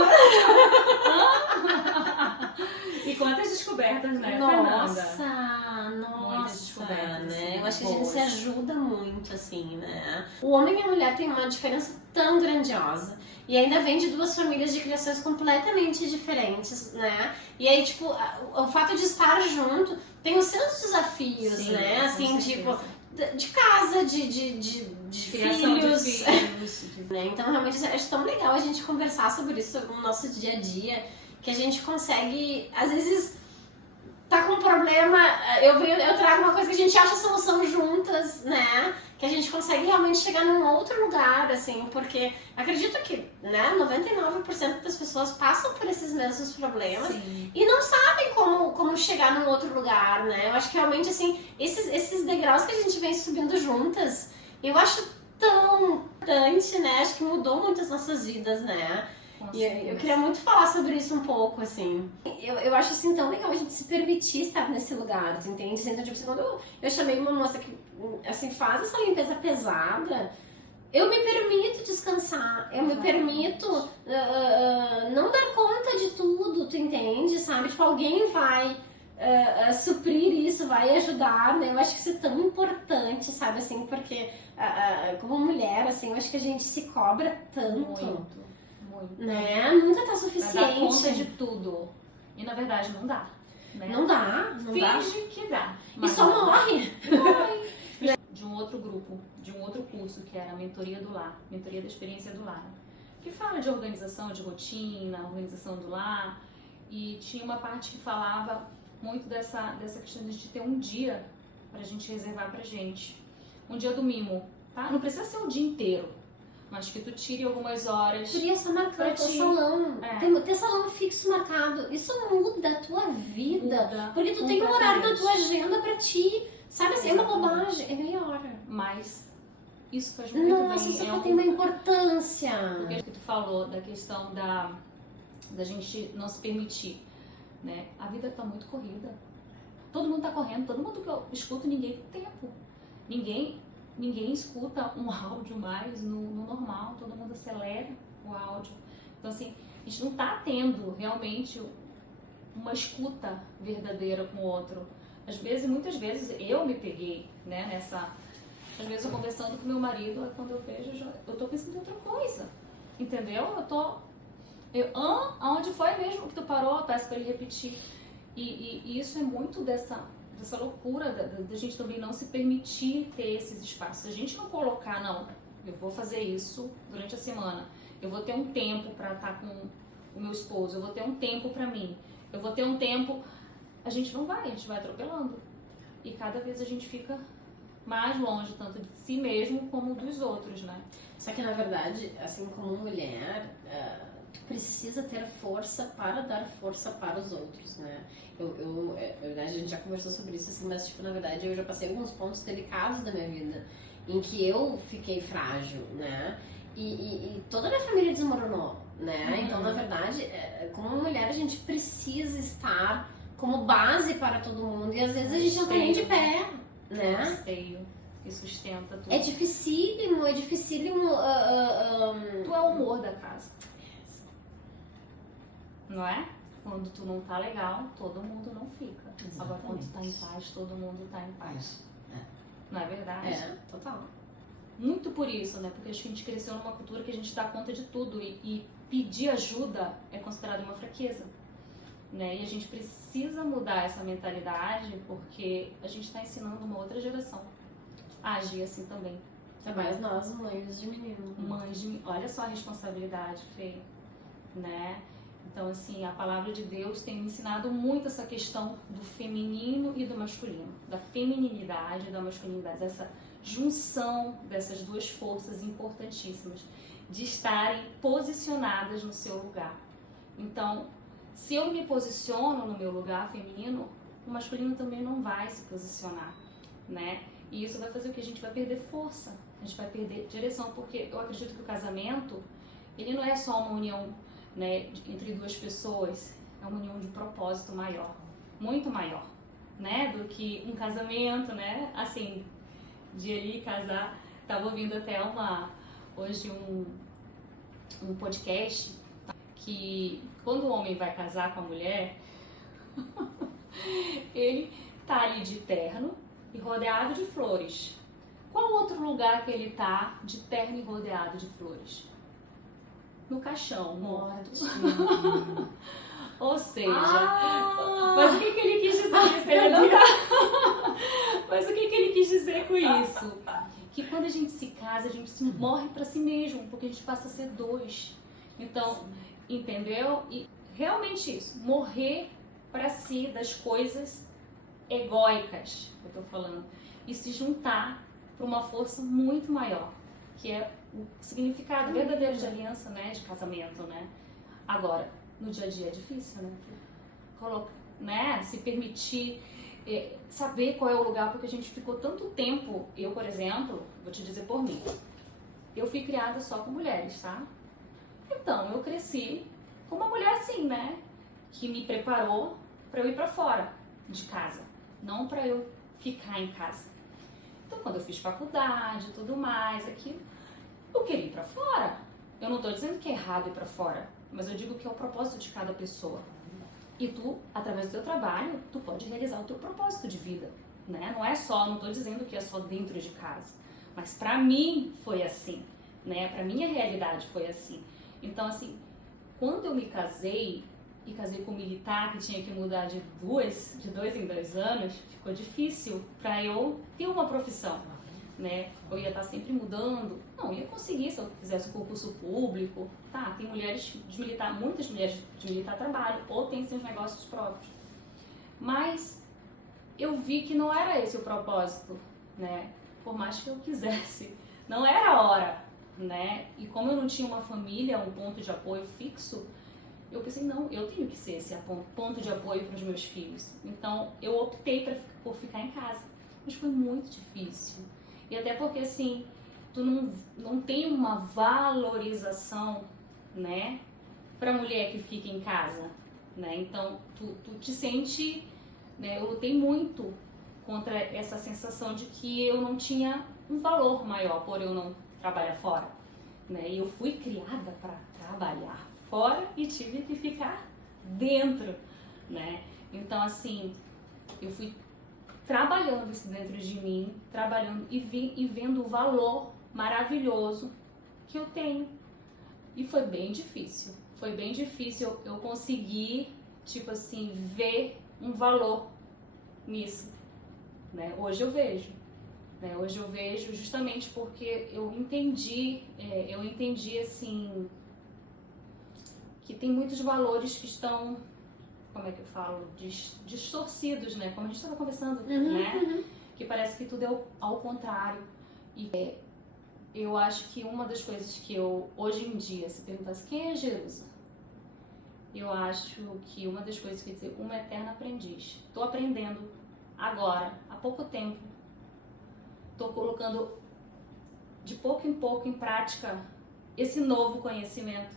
E quantas descobertas, né, Nossa, Fernanda? Muitas descobertas, né? assim, Eu acho que a boas. gente se ajuda muito, assim, né? O homem e a mulher têm uma diferença tão grandiosa. E ainda vem de duas famílias de criações completamente diferentes, né? E aí, tipo, o fato de estar junto tem os seus desafios, Sim, né? com Assim, certeza. tipo, de casa, de Criação filhos. de filhos. Né? Então, realmente, eu acho tão legal a gente conversar sobre isso no nosso dia a dia, que a gente consegue, às vezes, tá com um problema, eu trago uma coisa que a gente acha solução juntas, né? Que a gente consegue realmente chegar num outro lugar, assim, porque acredito que, né, 99% das pessoas passam por esses mesmos problemas. Sim. E não sabem como chegar num outro lugar, né? Eu acho que realmente, assim, esses degraus que a gente vem subindo juntas, eu acho tão importante, né? Acho que mudou muito as nossas vidas, né? E eu queria muito falar sobre isso um pouco, assim. Eu acho, assim, tão legal a gente se permitir estar nesse lugar, tu entende? Então, tipo, assim, quando eu chamei uma moça que, assim, faz essa limpeza pesada, Eu me permito descansar, eu me permito não dar conta de tudo, tu entende, sabe? Tipo, alguém vai suprir isso, vai ajudar, né? Eu acho que isso é tão importante, sabe, assim, porque como mulher, assim, eu acho que a gente se cobra tanto, muito. né? Nunca tá Pra suficiente. dar conta de tudo. E na verdade não dá. Né? Não dá. Finge que dá. E só morre. De um outro grupo, de um outro curso, que era a Mentoria do Lar, Mentoria da Experiência do Lar, que fala de organização, de rotina, organização do lar, e tinha uma parte que falava muito dessa questão de ter um dia pra gente reservar pra gente. Um dia do mimo, tá? Não precisa ser o dia inteiro, mas que tu tire algumas horas. Queria só marcar o teu salão. Ter salão fixo marcado. Isso muda a tua vida. Porque tu tem um horário na tua agenda pra ti. Sabe assim, é uma bobagem. É meia hora. Mas isso faz muito bem. Nossa, isso tem uma importância. Porque que tu falou da questão da gente não se permitir, né? A vida tá muito corrida. Todo mundo tá correndo. Todo mundo que eu escuto, ninguém tem tempo. Ninguém escuta um áudio mais no normal, todo mundo acelera o áudio. Então, assim, a gente não tá tendo realmente uma escuta verdadeira com o outro. Às vezes, muitas vezes, eu me peguei, né, nessa... Às vezes, eu conversando com meu marido, quando eu vejo, eu tô pensando em outra coisa, entendeu? Aonde foi mesmo que tu parou? Eu peço pra ele repetir. E isso é muito dessa loucura da gente também não se permitir ter esses espaços. Se a gente não colocar, não, eu vou fazer isso durante a semana, eu vou ter um tempo para estar com o meu esposo, eu vou ter um tempo para mim, eu vou ter um tempo, a gente vai atropelando. E cada vez a gente fica mais longe, tanto de si mesmo como dos outros, né? Só que, na verdade, assim como mulher, tu precisa ter força para dar força para os outros, né? A gente já conversou sobre isso, assim, mas, tipo, na verdade, eu já passei alguns pontos delicados da minha vida em que eu fiquei frágil, né? E toda a minha família desmoronou, né? Então, na verdade, como mulher, a gente precisa estar como base para todo mundo e, às vezes, a gente não tá nem de pé, né? Esteio que sustenta tudo. É dificílimo. Tu é o humor da casa. Não é? Quando tu não tá legal, todo mundo não fica. Exatamente. Agora, quando tu tá em paz, todo mundo tá em paz. Não é verdade? É, total. Muito por isso, né? Porque acho que a gente cresceu numa cultura que a gente dá conta de tudo e pedir ajuda é considerado uma fraqueza, né? E a gente precisa mudar essa mentalidade porque a gente está ensinando uma outra geração a agir assim também. É mais nós, mães de menino. Olha só a responsabilidade, Fê, né? Então, assim, a palavra de Deus tem me ensinado muito essa questão do feminino e do masculino, da feminilidade e da masculinidade, essa junção dessas duas forças importantíssimas, de estarem posicionadas no seu lugar. Então, se eu me posiciono no meu lugar feminino, o masculino também não vai se posicionar, né? E isso vai fazer o que? A gente vai perder força, a gente vai perder direção, porque eu acredito que o casamento, ele não é só uma união, né, entre duas pessoas, é uma união de propósito maior, muito maior, né, do que um casamento, né, assim, de ali casar. Tava ouvindo até hoje um podcast que quando o homem vai casar com a mulher, ele tá ali de terno e rodeado de flores. Qual outro lugar que ele tá de terno e rodeado de flores? No caixão, morto. Ou seja, mas o que ele quis dizer? Mas o que ele quis dizer com isso? Que quando a gente se casa, a gente se morre pra si mesmo, porque a gente passa a ser dois. Então, entendeu? E realmente isso, morrer pra si das coisas egóicas, que eu tô falando, e se juntar pra uma força muito maior, que é o significado verdadeiro de aliança, né, de casamento, né? Agora, no dia a dia é difícil, né? Né? Se permitir saber qual é o lugar, porque a gente ficou tanto tempo, eu, por exemplo, vou te dizer por mim, eu fui criada só com mulheres, tá? Então, eu cresci com uma mulher assim, né? Que me preparou pra eu ir pra fora de casa, não pra eu ficar em casa. Então, quando eu fiz faculdade e tudo mais, aqui, eu queria ir pra fora. Eu não tô dizendo que é errado ir pra fora, mas eu digo que é o propósito de cada pessoa. E tu, através do teu trabalho, tu pode realizar o teu propósito de vida, né? Não é só, não tô dizendo que é só dentro de casa, mas pra mim foi assim, né? Pra minha realidade foi assim. Então, assim, quando eu me casei, e casei com um militar que tinha que mudar de dois em 2 anos, ficou difícil pra eu ter uma profissão, né? Eu ia estar sempre mudando. Não, ia conseguir se eu fizesse o concurso público. Tá, tem mulheres de militar, muitas mulheres de militar trabalham, ou têm seus negócios próprios. Mas eu vi que não era esse o propósito, né? Por mais que eu quisesse. Não era a hora, né? E como eu não tinha uma família, um ponto de apoio fixo, eu pensei, não, eu tenho que ser esse ponto de apoio para os meus filhos. Então, eu optei por ficar em casa. Mas foi muito difícil. E até porque, assim, tu não tem uma valorização, né, para a mulher que fica em casa, né? Então, tu te sente, né, eu lutei muito contra essa sensação de que eu não tinha um valor maior por eu não trabalhar fora, né? E eu fui criada para trabalhar fora e tive que ficar dentro, né? Então, assim, eu fui trabalhando isso dentro de mim, trabalhando e vendo o valor maravilhoso que eu tenho. E foi bem difícil. Foi bem difícil eu conseguir, tipo assim, ver um valor nisso, né? Hoje eu vejo. Né? Hoje eu vejo justamente porque eu entendi assim, que tem muitos valores que estão, como é que eu falo, distorcidos, né? Como a gente estava conversando, né? Que parece que tudo é ao contrário. E eu acho que uma das coisas que eu, hoje em dia, se perguntasse quem é Jerusa, eu acho que uma das coisas que eu ia dizer, uma eterna aprendiz. Estou aprendendo agora, há pouco tempo. Estou colocando de pouco em pouco em prática esse novo conhecimento,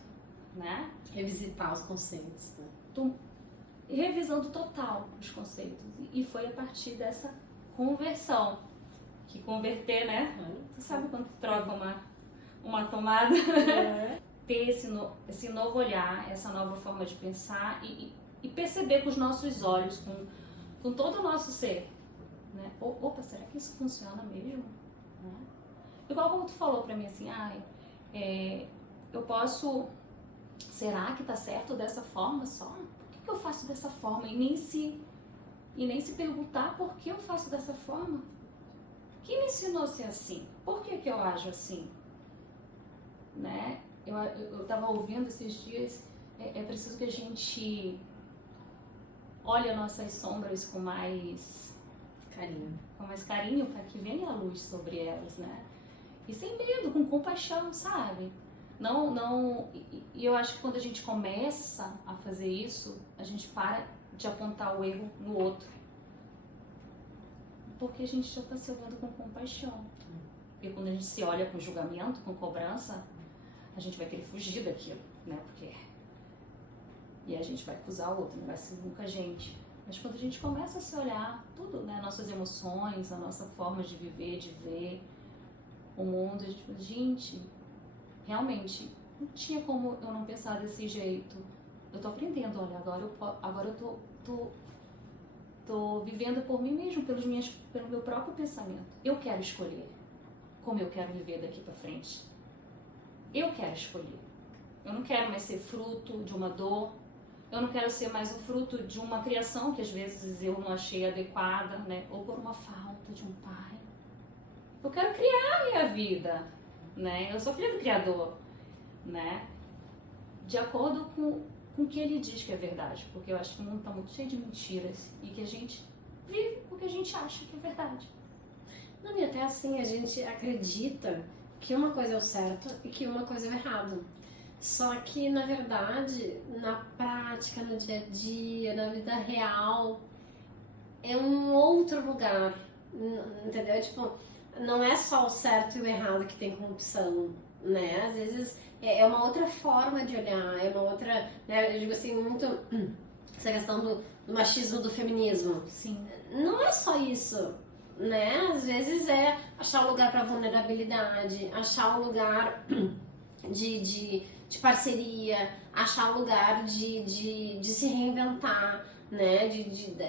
né? Revisitar os conceitos, né? Tô revisando total os conceitos. E foi a partir dessa conversão. Que converter, né? Tu sabe quando tu troca uma tomada? Ter esse novo olhar, essa nova forma de pensar e perceber com os nossos olhos, com todo o nosso ser. Né? Opa, será que isso funciona mesmo? Né? Igual como tu falou pra mim assim, eu posso... Será que tá certo dessa forma só? Por que eu faço dessa forma? E nem se perguntar por que eu faço dessa forma. Quem me ensinou a ser assim? Por que eu ajo assim? Né? Eu tava ouvindo esses dias, é preciso que a gente olhe as nossas sombras com mais carinho para que venha a luz sobre elas, né? E sem medo, com compaixão, sabe? E eu acho que quando a gente começa a fazer isso, a gente para de apontar o erro no outro. Porque a gente já está se olhando com compaixão. E quando a gente se olha com julgamento, com cobrança, a gente vai querer fugir daquilo, né? E a gente vai acusar o outro, não vai ser nunca a gente. Mas quando a gente começa a se olhar, tudo, né? Nossas emoções, a nossa forma de viver, de ver o mundo, a gente fala, gente, realmente, não tinha como eu não pensar desse jeito. Eu tô aprendendo, olha, agora eu tô vivendo por mim mesmo, pelo meu próprio pensamento. Eu quero escolher como eu quero viver daqui pra frente. Eu quero escolher. Eu não quero mais ser fruto de uma dor. Eu não quero ser mais o fruto de uma criação que às vezes eu não achei adequada, né? Ou por uma falta de um pai. Eu quero criar a minha vida, né? Eu sou filha do Criador, né? De acordo com o que ele diz que é verdade. Porque eu acho que o mundo tá muito cheio de mentiras e que a gente vive porque a gente acha que é verdade. Não, e até assim, a gente acredita que uma coisa é o certo e que uma coisa é o errado. Só que, na verdade, na prática, no dia a dia, na vida real, é um outro lugar, entendeu? Tipo, não é só o certo e o errado que tem como opção, né? Às vezes é uma outra forma de olhar, é uma outra, né? Eu digo assim, muito essa questão do machismo, do feminismo. Sim. Não é só isso. né? Às vezes é achar um lugar para vulnerabilidade, achar um lugar de parceria, achar um lugar de se reinventar, né?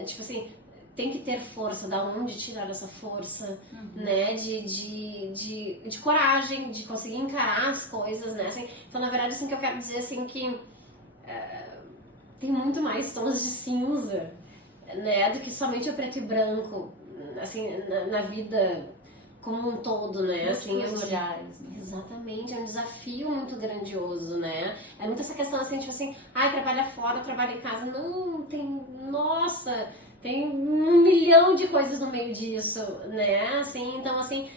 Tipo assim, tem que ter força, da onde tirar essa força, né? De coragem, de conseguir encarar as coisas, né? Assim, então, na verdade, assim, que eu quero dizer, assim, que tem muito mais tons de cinza, né? Do que somente o preto e branco, assim, na vida como um todo, né? Assim, olhares, né? Exatamente, é um desafio muito grandioso, né? É muito essa questão, assim, tipo assim, trabalha fora, trabalha em casa. Não, tem 1 milhão de coisas no meio disso, né? Assim, então, assim,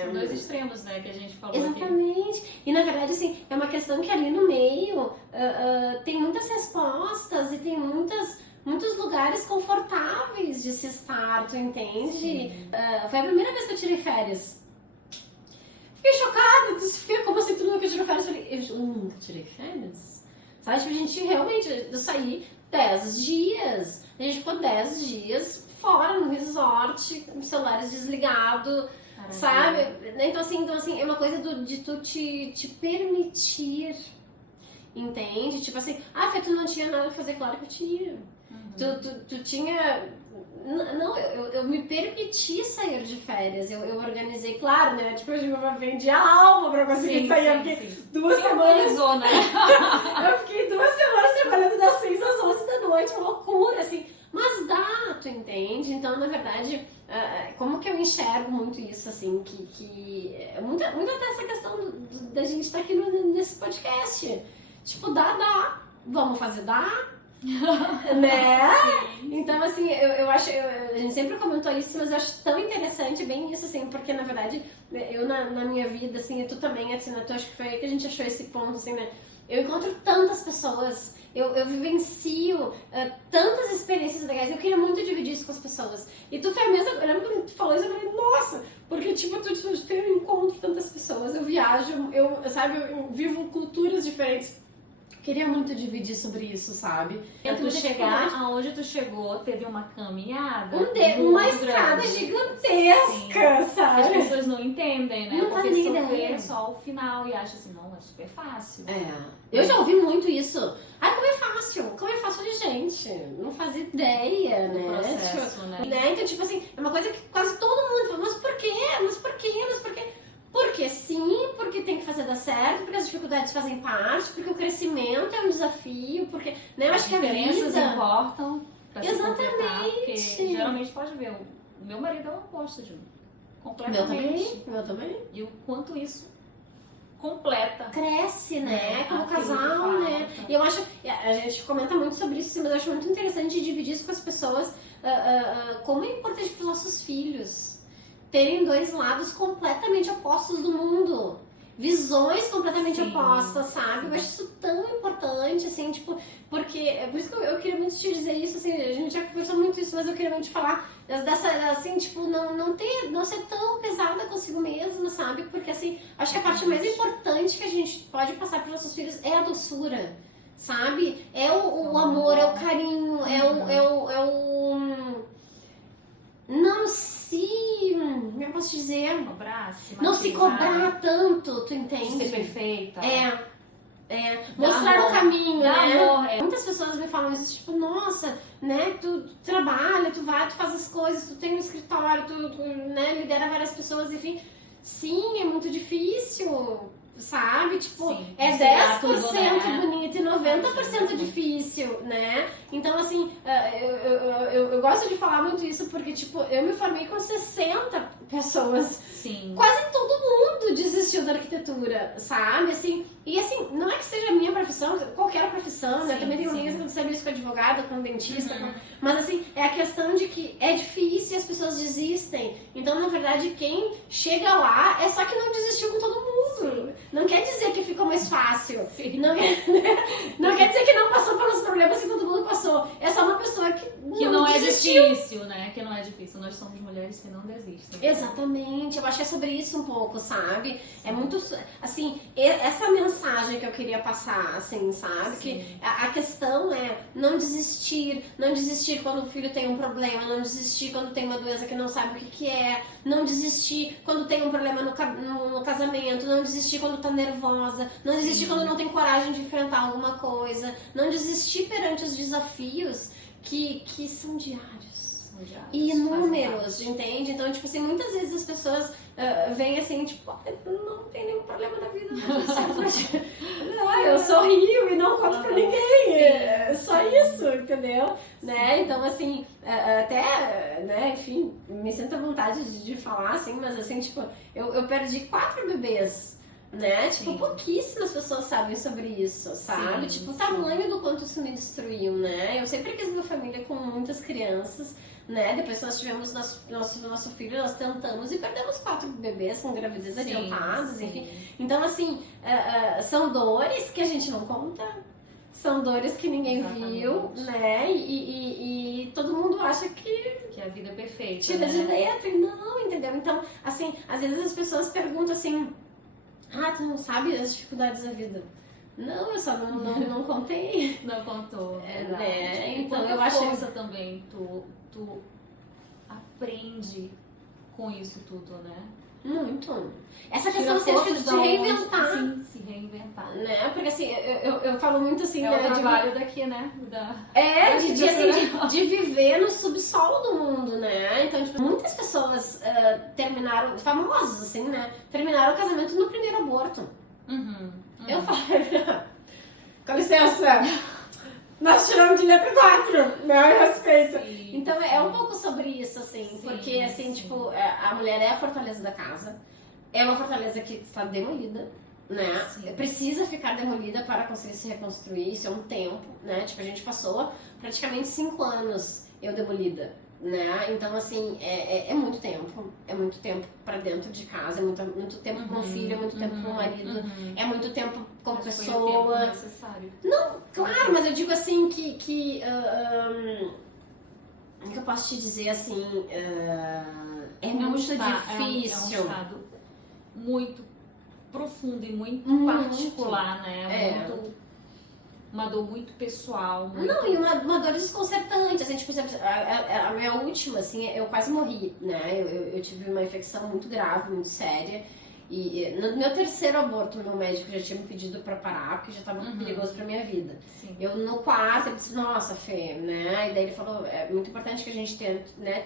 São 2 extremos, né, que a gente falou. Exatamente. Aqui. E, na verdade, assim, é uma questão que ali no meio tem muitas respostas e tem muitos lugares confortáveis de se estar, tu entende? Foi a primeira vez que eu tirei férias. Fiquei chocada, disse, como assim tu nunca tirou férias? Eu falei, eu nunca tirei férias? Sabe, tipo, a gente realmente, eu saí 10 dias, a gente ficou 10 dias fora no resort, com os celulares desligados, sabe? Então assim, é uma coisa de tu te permitir, entende? Tipo assim, Fê, tu não tinha nada pra fazer, claro que eu tinha. Tu tinha... Não, eu me permiti sair de férias, eu organizei, claro, né? Tipo, eu vendi a alma pra conseguir sair, eu fiquei 2 semanas... né? Eu fiquei 2 semanas trabalhando das 6 às 11 da noite, uma loucura, assim. Mas dá, tu entende? Então, na verdade, como que eu enxergo muito isso, assim, que é muito até essa questão da gente estar aqui nesse podcast. Tipo, dá. Vamos fazer, dá. Né? Sim. Então, assim, eu acho, a gente sempre comentou isso, mas eu acho tão interessante, bem isso, assim, porque, na verdade, eu na minha vida, assim, e tu também, assim, tu acho que foi aí que a gente achou esse ponto, assim, né? Eu encontro tantas pessoas, eu vivencio tantas experiências legais, eu queria muito dividir isso com as pessoas. E tu foi a mesma, eu lembro quando tu falou isso, eu falei, nossa, porque, tipo, eu encontro tantas pessoas, eu viajo, eu vivo culturas diferentes. Queria muito dividir sobre isso, sabe? Pra tu chegar aonde tu chegou, teve uma caminhada. Uma escada gigantesca, sim. sabe? As pessoas não entendem, né? Não porque só vê só o final e acham assim, não, é super fácil. Eu já ouvi muito isso. Como é fácil? Como é fácil de gente? Não faz ideia, né? Processo, tipo, né? Então, tipo assim, é uma coisa que quase todo mundo fala, mas por quê? Porque sim, porque tem que fazer dar certo, porque as dificuldades fazem parte, porque o crescimento é um desafio, porque, né, eu acho que a diferenças vida... importam pra se completar, porque Exatamente. geralmente pode ver, o meu marido é o oposto de mim, completamente. Meu também. E o quanto isso completa. Cresce, né? Como aquilo casal, que né? falta. E eu acho, a gente comenta muito sobre isso, mas eu acho muito interessante dividir isso com as pessoas, como é importante para os nossos filhos terem 2 lados completamente opostos do mundo. Visões completamente opostas, sabe? Eu acho isso tão importante, assim, tipo, porque, é por isso que eu queria muito te dizer isso, assim, a gente já conversou muito isso, mas eu queria muito te falar dessa, assim, tipo, não ser tão pesada consigo mesma, sabe? Porque, assim, acho que a parte mais importante que a gente pode passar para os nossos filhos é a doçura, sabe? É o amor, é o carinho, não se... Como eu posso dizer? Não se cobrar tanto, tu entende? De ser perfeita. Mostrar o caminho, né? Amor, Muitas pessoas me falam isso, tipo, nossa, né, tu trabalha, tu faz as coisas, tu tem um escritório, tu né, lidera várias pessoas, enfim. Sim, é muito difícil, sabe? Tipo, sim, é 10% tudo, né? bonito e 90% difícil, né? Então, assim, eu gosto de falar muito isso porque, tipo, eu me formei com 60 pessoas. Sim. Quase todo mundo desistiu da arquitetura, sabe? Assim, e assim, não é que seja a minha profissão, qualquer profissão, né? Sim, também tem amigas que aconteceram isso com advogada, com dentista, mas assim, é a questão de que é difícil e as pessoas desistem. Então, na verdade, quem chega lá é só que não desistiu com todo mundo. Sim. Não quer dizer que ficou mais fácil. Não quer dizer que não passou pelos problemas que todo mundo passou. É só uma pessoa que não desistiu. É difícil, né? Que não é difícil. Nós somos mulheres que não desistem. Exatamente. Eu acho que é sobre isso um pouco, sabe? Sim. É muito... Assim, essa mensagem mensagem que eu queria passar, assim, sabe? Que a questão é não desistir quando o filho tem um problema, não desistir quando tem uma doença que não sabe o que é, não desistir quando tem um problema no casamento, não desistir quando tá nervosa, não desistir quando não tem coragem de enfrentar alguma coisa, não desistir perante os desafios que são diários. E inúmeros, entende? Então, tipo assim, muitas vezes as pessoas vêm assim, tipo, não tem nenhum problema na vida, eu sorrio e não conto pra ninguém, é só isso, entendeu? Né? Então, assim, até, né, enfim, me sinto à vontade de falar, assim, mas assim, tipo, eu perdi 4 bebês, né? Tipo, pouquíssimas pessoas sabem sobre isso, sabe? Tipo, o tamanho do quanto isso me destruiu, né? Eu sempre quis uma família com muitas crianças, né? Depois que nós tivemos nosso filho, nós tentamos e perdemos 4 bebês com gravidez adiantadas, enfim. Então, assim, são dores que a gente não conta, são dores que ninguém viu, né? E todo mundo acha que a vida é perfeita, tira de dentro e não, entendeu? Então, assim, às vezes as pessoas perguntam assim, tu não sabe as dificuldades da vida? Não, eu só não contei. Não contou, Então eu acho força também tu aprende com isso tudo, né? Muito. Essa questão de se reinventar. Sim, se reinventar. Né? Porque assim, eu falo muito assim, o trabalho daqui, né? De viver no subsolo do mundo, né? Então, tipo, muitas pessoas terminaram, famosas assim, né? Terminaram o casamento no primeiro aborto. Eu falo, com licença, nós tiramos de letra 4, né? Eu respeito. Então é um pouco sobre isso, assim, porque assim, tipo, a mulher é a fortaleza da casa, é uma fortaleza que está demolida, né? Precisa ficar demolida para conseguir se reconstruir, isso é um tempo, né? Tipo, a gente passou praticamente 5 anos eu demolida, né? Então, assim, é muito tempo pra dentro de casa, é muito tempo com o filho, é muito tempo com o marido, é muito tempo com pessoa. Foi o tempo necessário. Não, claro, mas eu digo assim que eu posso te dizer assim, é muito difícil. É um estado muito profundo e muito particular, né? Uma dor muito pessoal. Não, e uma dor desconcertante, assim, tipo, a minha última, assim, eu quase morri, né? Eu tive uma infecção muito grave, muito séria. E no meu 3º aborto, meu médico já tinha me pedido pra parar, porque já tava perigoso pra minha vida. Eu no 4º, ele disse, nossa, Fê, né? E daí ele falou, é muito importante que a gente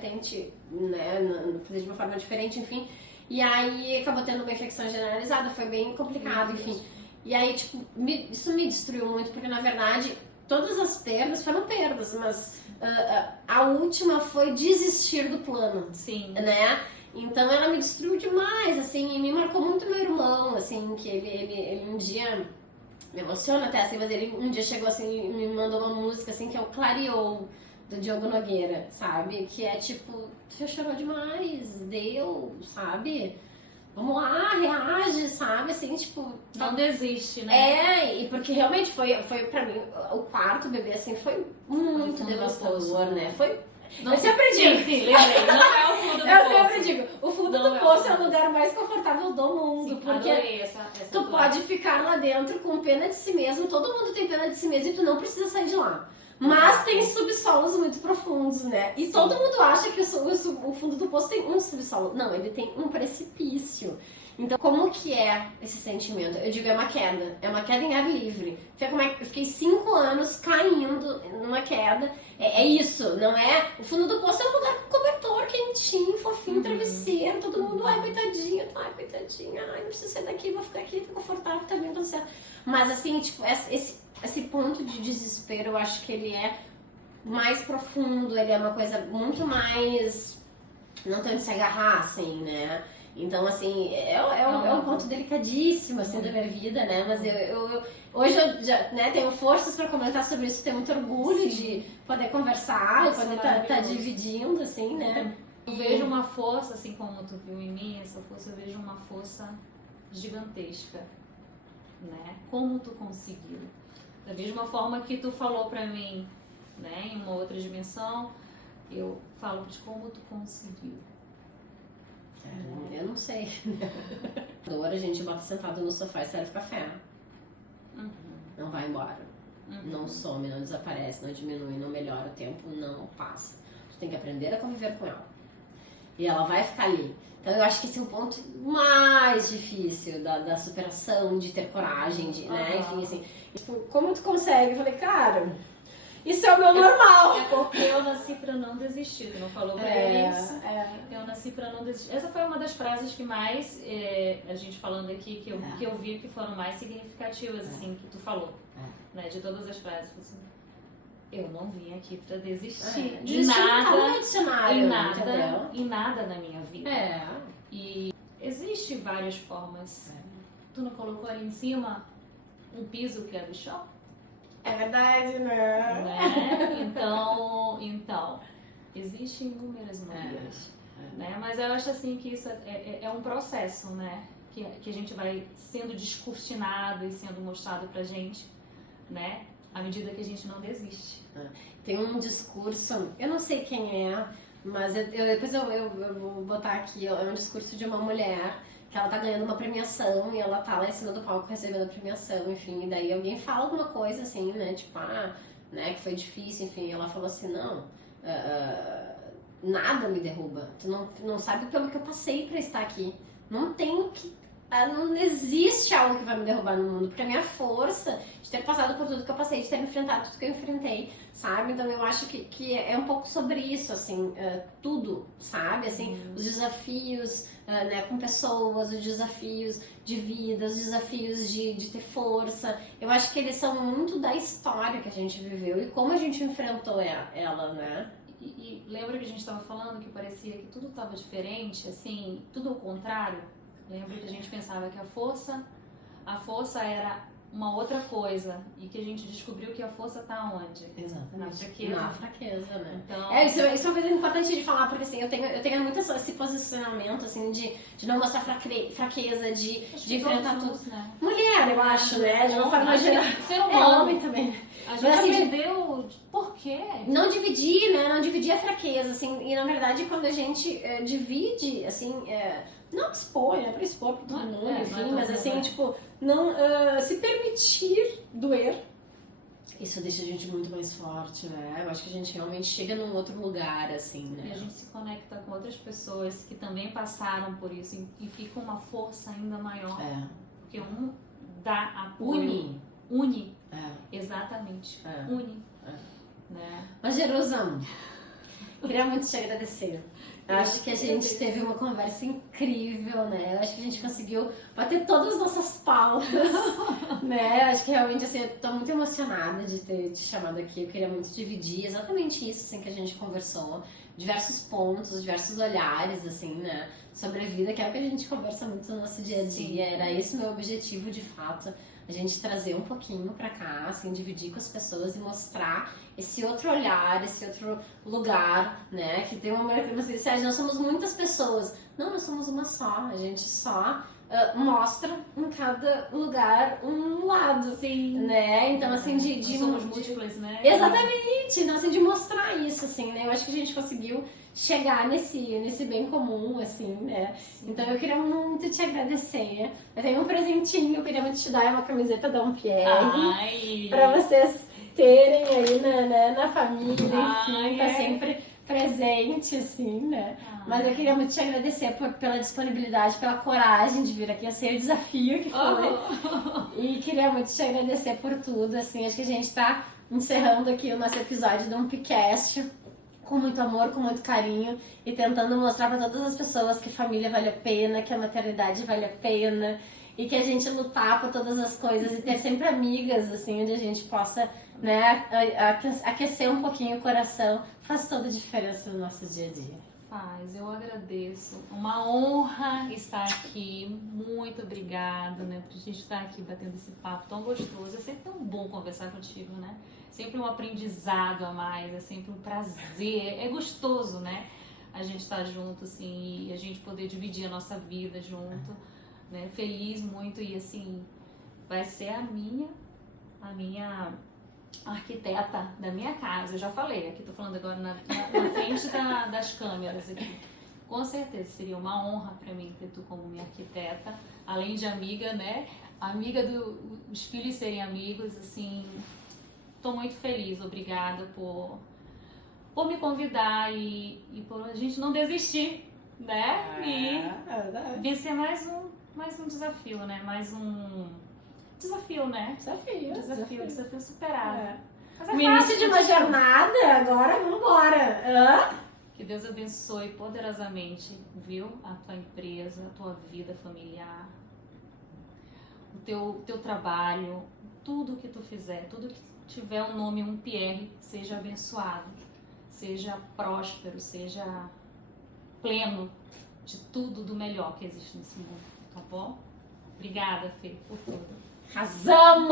tente, né, fazer de uma forma diferente, enfim. E aí acabou tendo uma infecção generalizada, foi bem complicado, enfim. E aí, tipo, isso me destruiu muito, porque na verdade todas as perdas foram perdas, mas a última foi desistir do plano, né? Então ela me destruiu demais, assim, e me marcou muito meu irmão, assim, que ele um dia, me emociona até assim, mas ele um dia chegou assim e me mandou uma música, assim, que é o Clareou, do Diogo Nogueira, sabe? Que é tipo, você chorou demais, deu, sabe? Vamos lá, reage, sabe? Assim, tipo... Não desiste, né? E porque realmente foi pra mim, o 4º bebê, assim, foi muito devastador, né? Não, eu sempre digo. Sim, lembrei. Não é o fundo do poço. Eu sempre digo, o fundo do poço é o lugar mais confortável do mundo. Porque essa tu pode ficar lá dentro com pena de si mesmo, todo mundo tem pena de si mesmo e tu não precisa sair de lá. Mas tem subsolos muito profundos, né? E todo mundo acha que o fundo do poço tem um subsolo. Não, ele tem um precipício. Então, como que é esse sentimento? Eu digo, é uma queda em ar livre. Eu fiquei 5 anos caindo numa queda. É isso, não é? O fundo do poço é um lugar com cobertor quentinho, fofinho, travesseiro. Todo mundo, ai, coitadinha, ai, não preciso sair daqui, vou ficar aqui, tô confortável, tá bem, tudo certo. Mas assim, tipo, esse ponto de desespero, eu acho que ele é mais profundo, ele é uma coisa muito mais... Não tem onde se agarrar, assim, né? Então, assim, é um ponto delicadíssimo, assim, da minha vida, né? Mas hoje eu já, né, tenho forças para comentar sobre isso, tenho muito orgulho de poder conversar e poder tá dividindo, assim, né? Eu vejo uma força, assim como tu viu em mim, essa força, eu vejo uma força gigantesca, né? Como tu conseguiu? Da mesma forma que tu falou pra mim, né, em uma outra dimensão, eu falo de como tu conseguiu. Eu não sei. Agora a gente bota sentado no sofá e serve café. não vai embora. Não some, não desaparece, não diminui, não melhora o tempo, não passa. Tu tem que aprender a conviver com ela. E ela vai ficar ali. Então eu acho que esse é o ponto mais difícil da superação, de ter coragem, de, né? Enfim, assim. Tipo, como tu consegue? Eu falei, cara, isso é o meu normal. É porque eu nasci pra não desistir. Tu não falou pra ele isso? Eu nasci pra não desistir. Essa foi uma das frases que mais, a gente falando aqui, que eu vi que foram mais significativas, assim, que tu falou. Né? De todas as frases. Assim, eu não vim aqui pra desistir. Em nada na minha vida. E existe várias formas. Tu não colocou ali em cima um piso que é do chão? É verdade, né? Então, existem inúmeras maneiras. Né? Mas eu acho assim que isso é um processo, né? Que a gente vai sendo descortinado e sendo mostrado pra gente, né? À medida que a gente não desiste. Tem um discurso, eu não sei quem é, mas depois eu vou botar aqui, é um discurso de uma mulher que ela tá ganhando uma premiação e ela tá lá em cima do palco recebendo a premiação, enfim, e daí alguém fala alguma coisa assim, né, tipo, né, que foi difícil, enfim, e ela falou assim, não, nada me derruba, tu não sabe pelo que eu passei pra estar aqui, não tenho que, não existe algo que vai me derrubar no mundo, porque a minha força de ter passado por tudo que eu passei, de ter enfrentado tudo que eu enfrentei, sabe? Então eu acho que é um pouco sobre isso, assim, tudo, sabe? Assim, os desafios, né, com pessoas, os desafios de vida, os desafios de ter força. Eu acho que eles são muito da história que a gente viveu e como a gente enfrentou ela, né? E lembra que a gente estava falando que parecia que tudo estava diferente, assim, tudo ao contrário? Lembra que a gente pensava que a força era uma outra coisa e que a gente descobriu que a força tá onde? Exatamente. Na fraqueza, né? Então... Isso é uma coisa importante de falar, porque assim, eu tenho muito esse posicionamento, assim, de não mostrar fraqueza, de enfrentar tudo. Né? Mulher, eu acho, né? De uma forma geral. Ser humano. Homem também. A gente aprendeu por quê? Não dividir, né? Não dividir a fraqueza, assim. E na verdade, quando a gente divide, assim... não expor, né? Pra expor pra todo mundo, enfim, mas assim, tipo, não se permitir doer. Isso deixa a gente muito mais forte, né? Eu acho que a gente realmente chega num outro lugar, assim, né? E a gente se conecta com outras pessoas que também passaram por isso e fica uma força ainda maior. Porque um dá apoio. Une. Exatamente. Une. Né? Mas, Jerusão, queria muito te agradecer. Acho que a gente teve uma conversa incrível, né? Eu acho que a gente conseguiu bater todas as nossas pautas, né? Acho que realmente, assim, eu tô muito emocionada de ter te chamado aqui. Eu queria muito dividir exatamente isso, assim, que a gente conversou. Diversos pontos, diversos olhares, assim, né? Sobre a vida, que é o que a gente conversa muito no nosso dia a dia. Sim. Era esse o meu objetivo, de fato. A gente trazer um pouquinho pra cá, assim, dividir com as pessoas e mostrar esse outro olhar, esse outro lugar, né? Que tem uma mulher que você disse, nós somos muitas pessoas. Não, nós somos uma só. A gente só mostra em cada lugar um lado. Sim. Né? Então, assim, nós somos múltiplas, né? Exatamente. Então, assim, de mostrar isso, assim, né? Eu acho que a gente conseguiu chegar nesse bem comum, assim, né? Sim. Então eu queria muito te agradecer. Eu tenho um presentinho, eu queria muito te dar, uma camiseta da Ampierre, pra vocês terem aí na família, enfim, tá sempre presente, assim, né? Mas eu queria muito te agradecer pela disponibilidade, pela coragem de vir aqui. Eu sei o desafio que foi. E queria muito te agradecer por tudo, assim. Acho que a gente tá encerrando aqui o nosso episódio do Umpcast com muito amor, com muito carinho e tentando mostrar para todas as pessoas que família vale a pena, que a maternidade vale a pena e que a gente lutar por todas as coisas e ter sempre amigas, assim, onde a gente possa, né, aquecer um pouquinho o coração, faz toda a diferença no nosso dia a dia. Faz, eu agradeço. Uma honra estar aqui. Muito obrigada, né, por a gente estar aqui batendo esse papo tão gostoso. É sempre tão bom conversar contigo, né? Sempre um aprendizado a mais, é sempre um prazer. É gostoso, né? A gente estar junto, assim, e a gente poder dividir a nossa vida junto, né? Feliz muito e, assim, vai ser a minha arquiteta da minha casa. Eu já falei, aqui tô falando agora na frente das câmeras aqui. Com certeza, seria uma honra para mim ter tu como minha arquiteta, além de amiga, né? Amiga os filhos serem amigos, assim, tô muito feliz, obrigada por me convidar e por a gente não desistir, né? E vencer mais um desafio, né? Mais um desafio, né? Desafio superado. Mas No início de uma jornada, agora vamos embora. Que Deus abençoe poderosamente, viu? A tua empresa, a tua vida familiar, o teu trabalho, tudo que tu fizer, tudo que tiver o nome um Pierre, seja abençoado, seja próspero, seja pleno de tudo do melhor que existe nesse mundo, tá bom? Obrigada, Fê, por tudo. Arrasamos!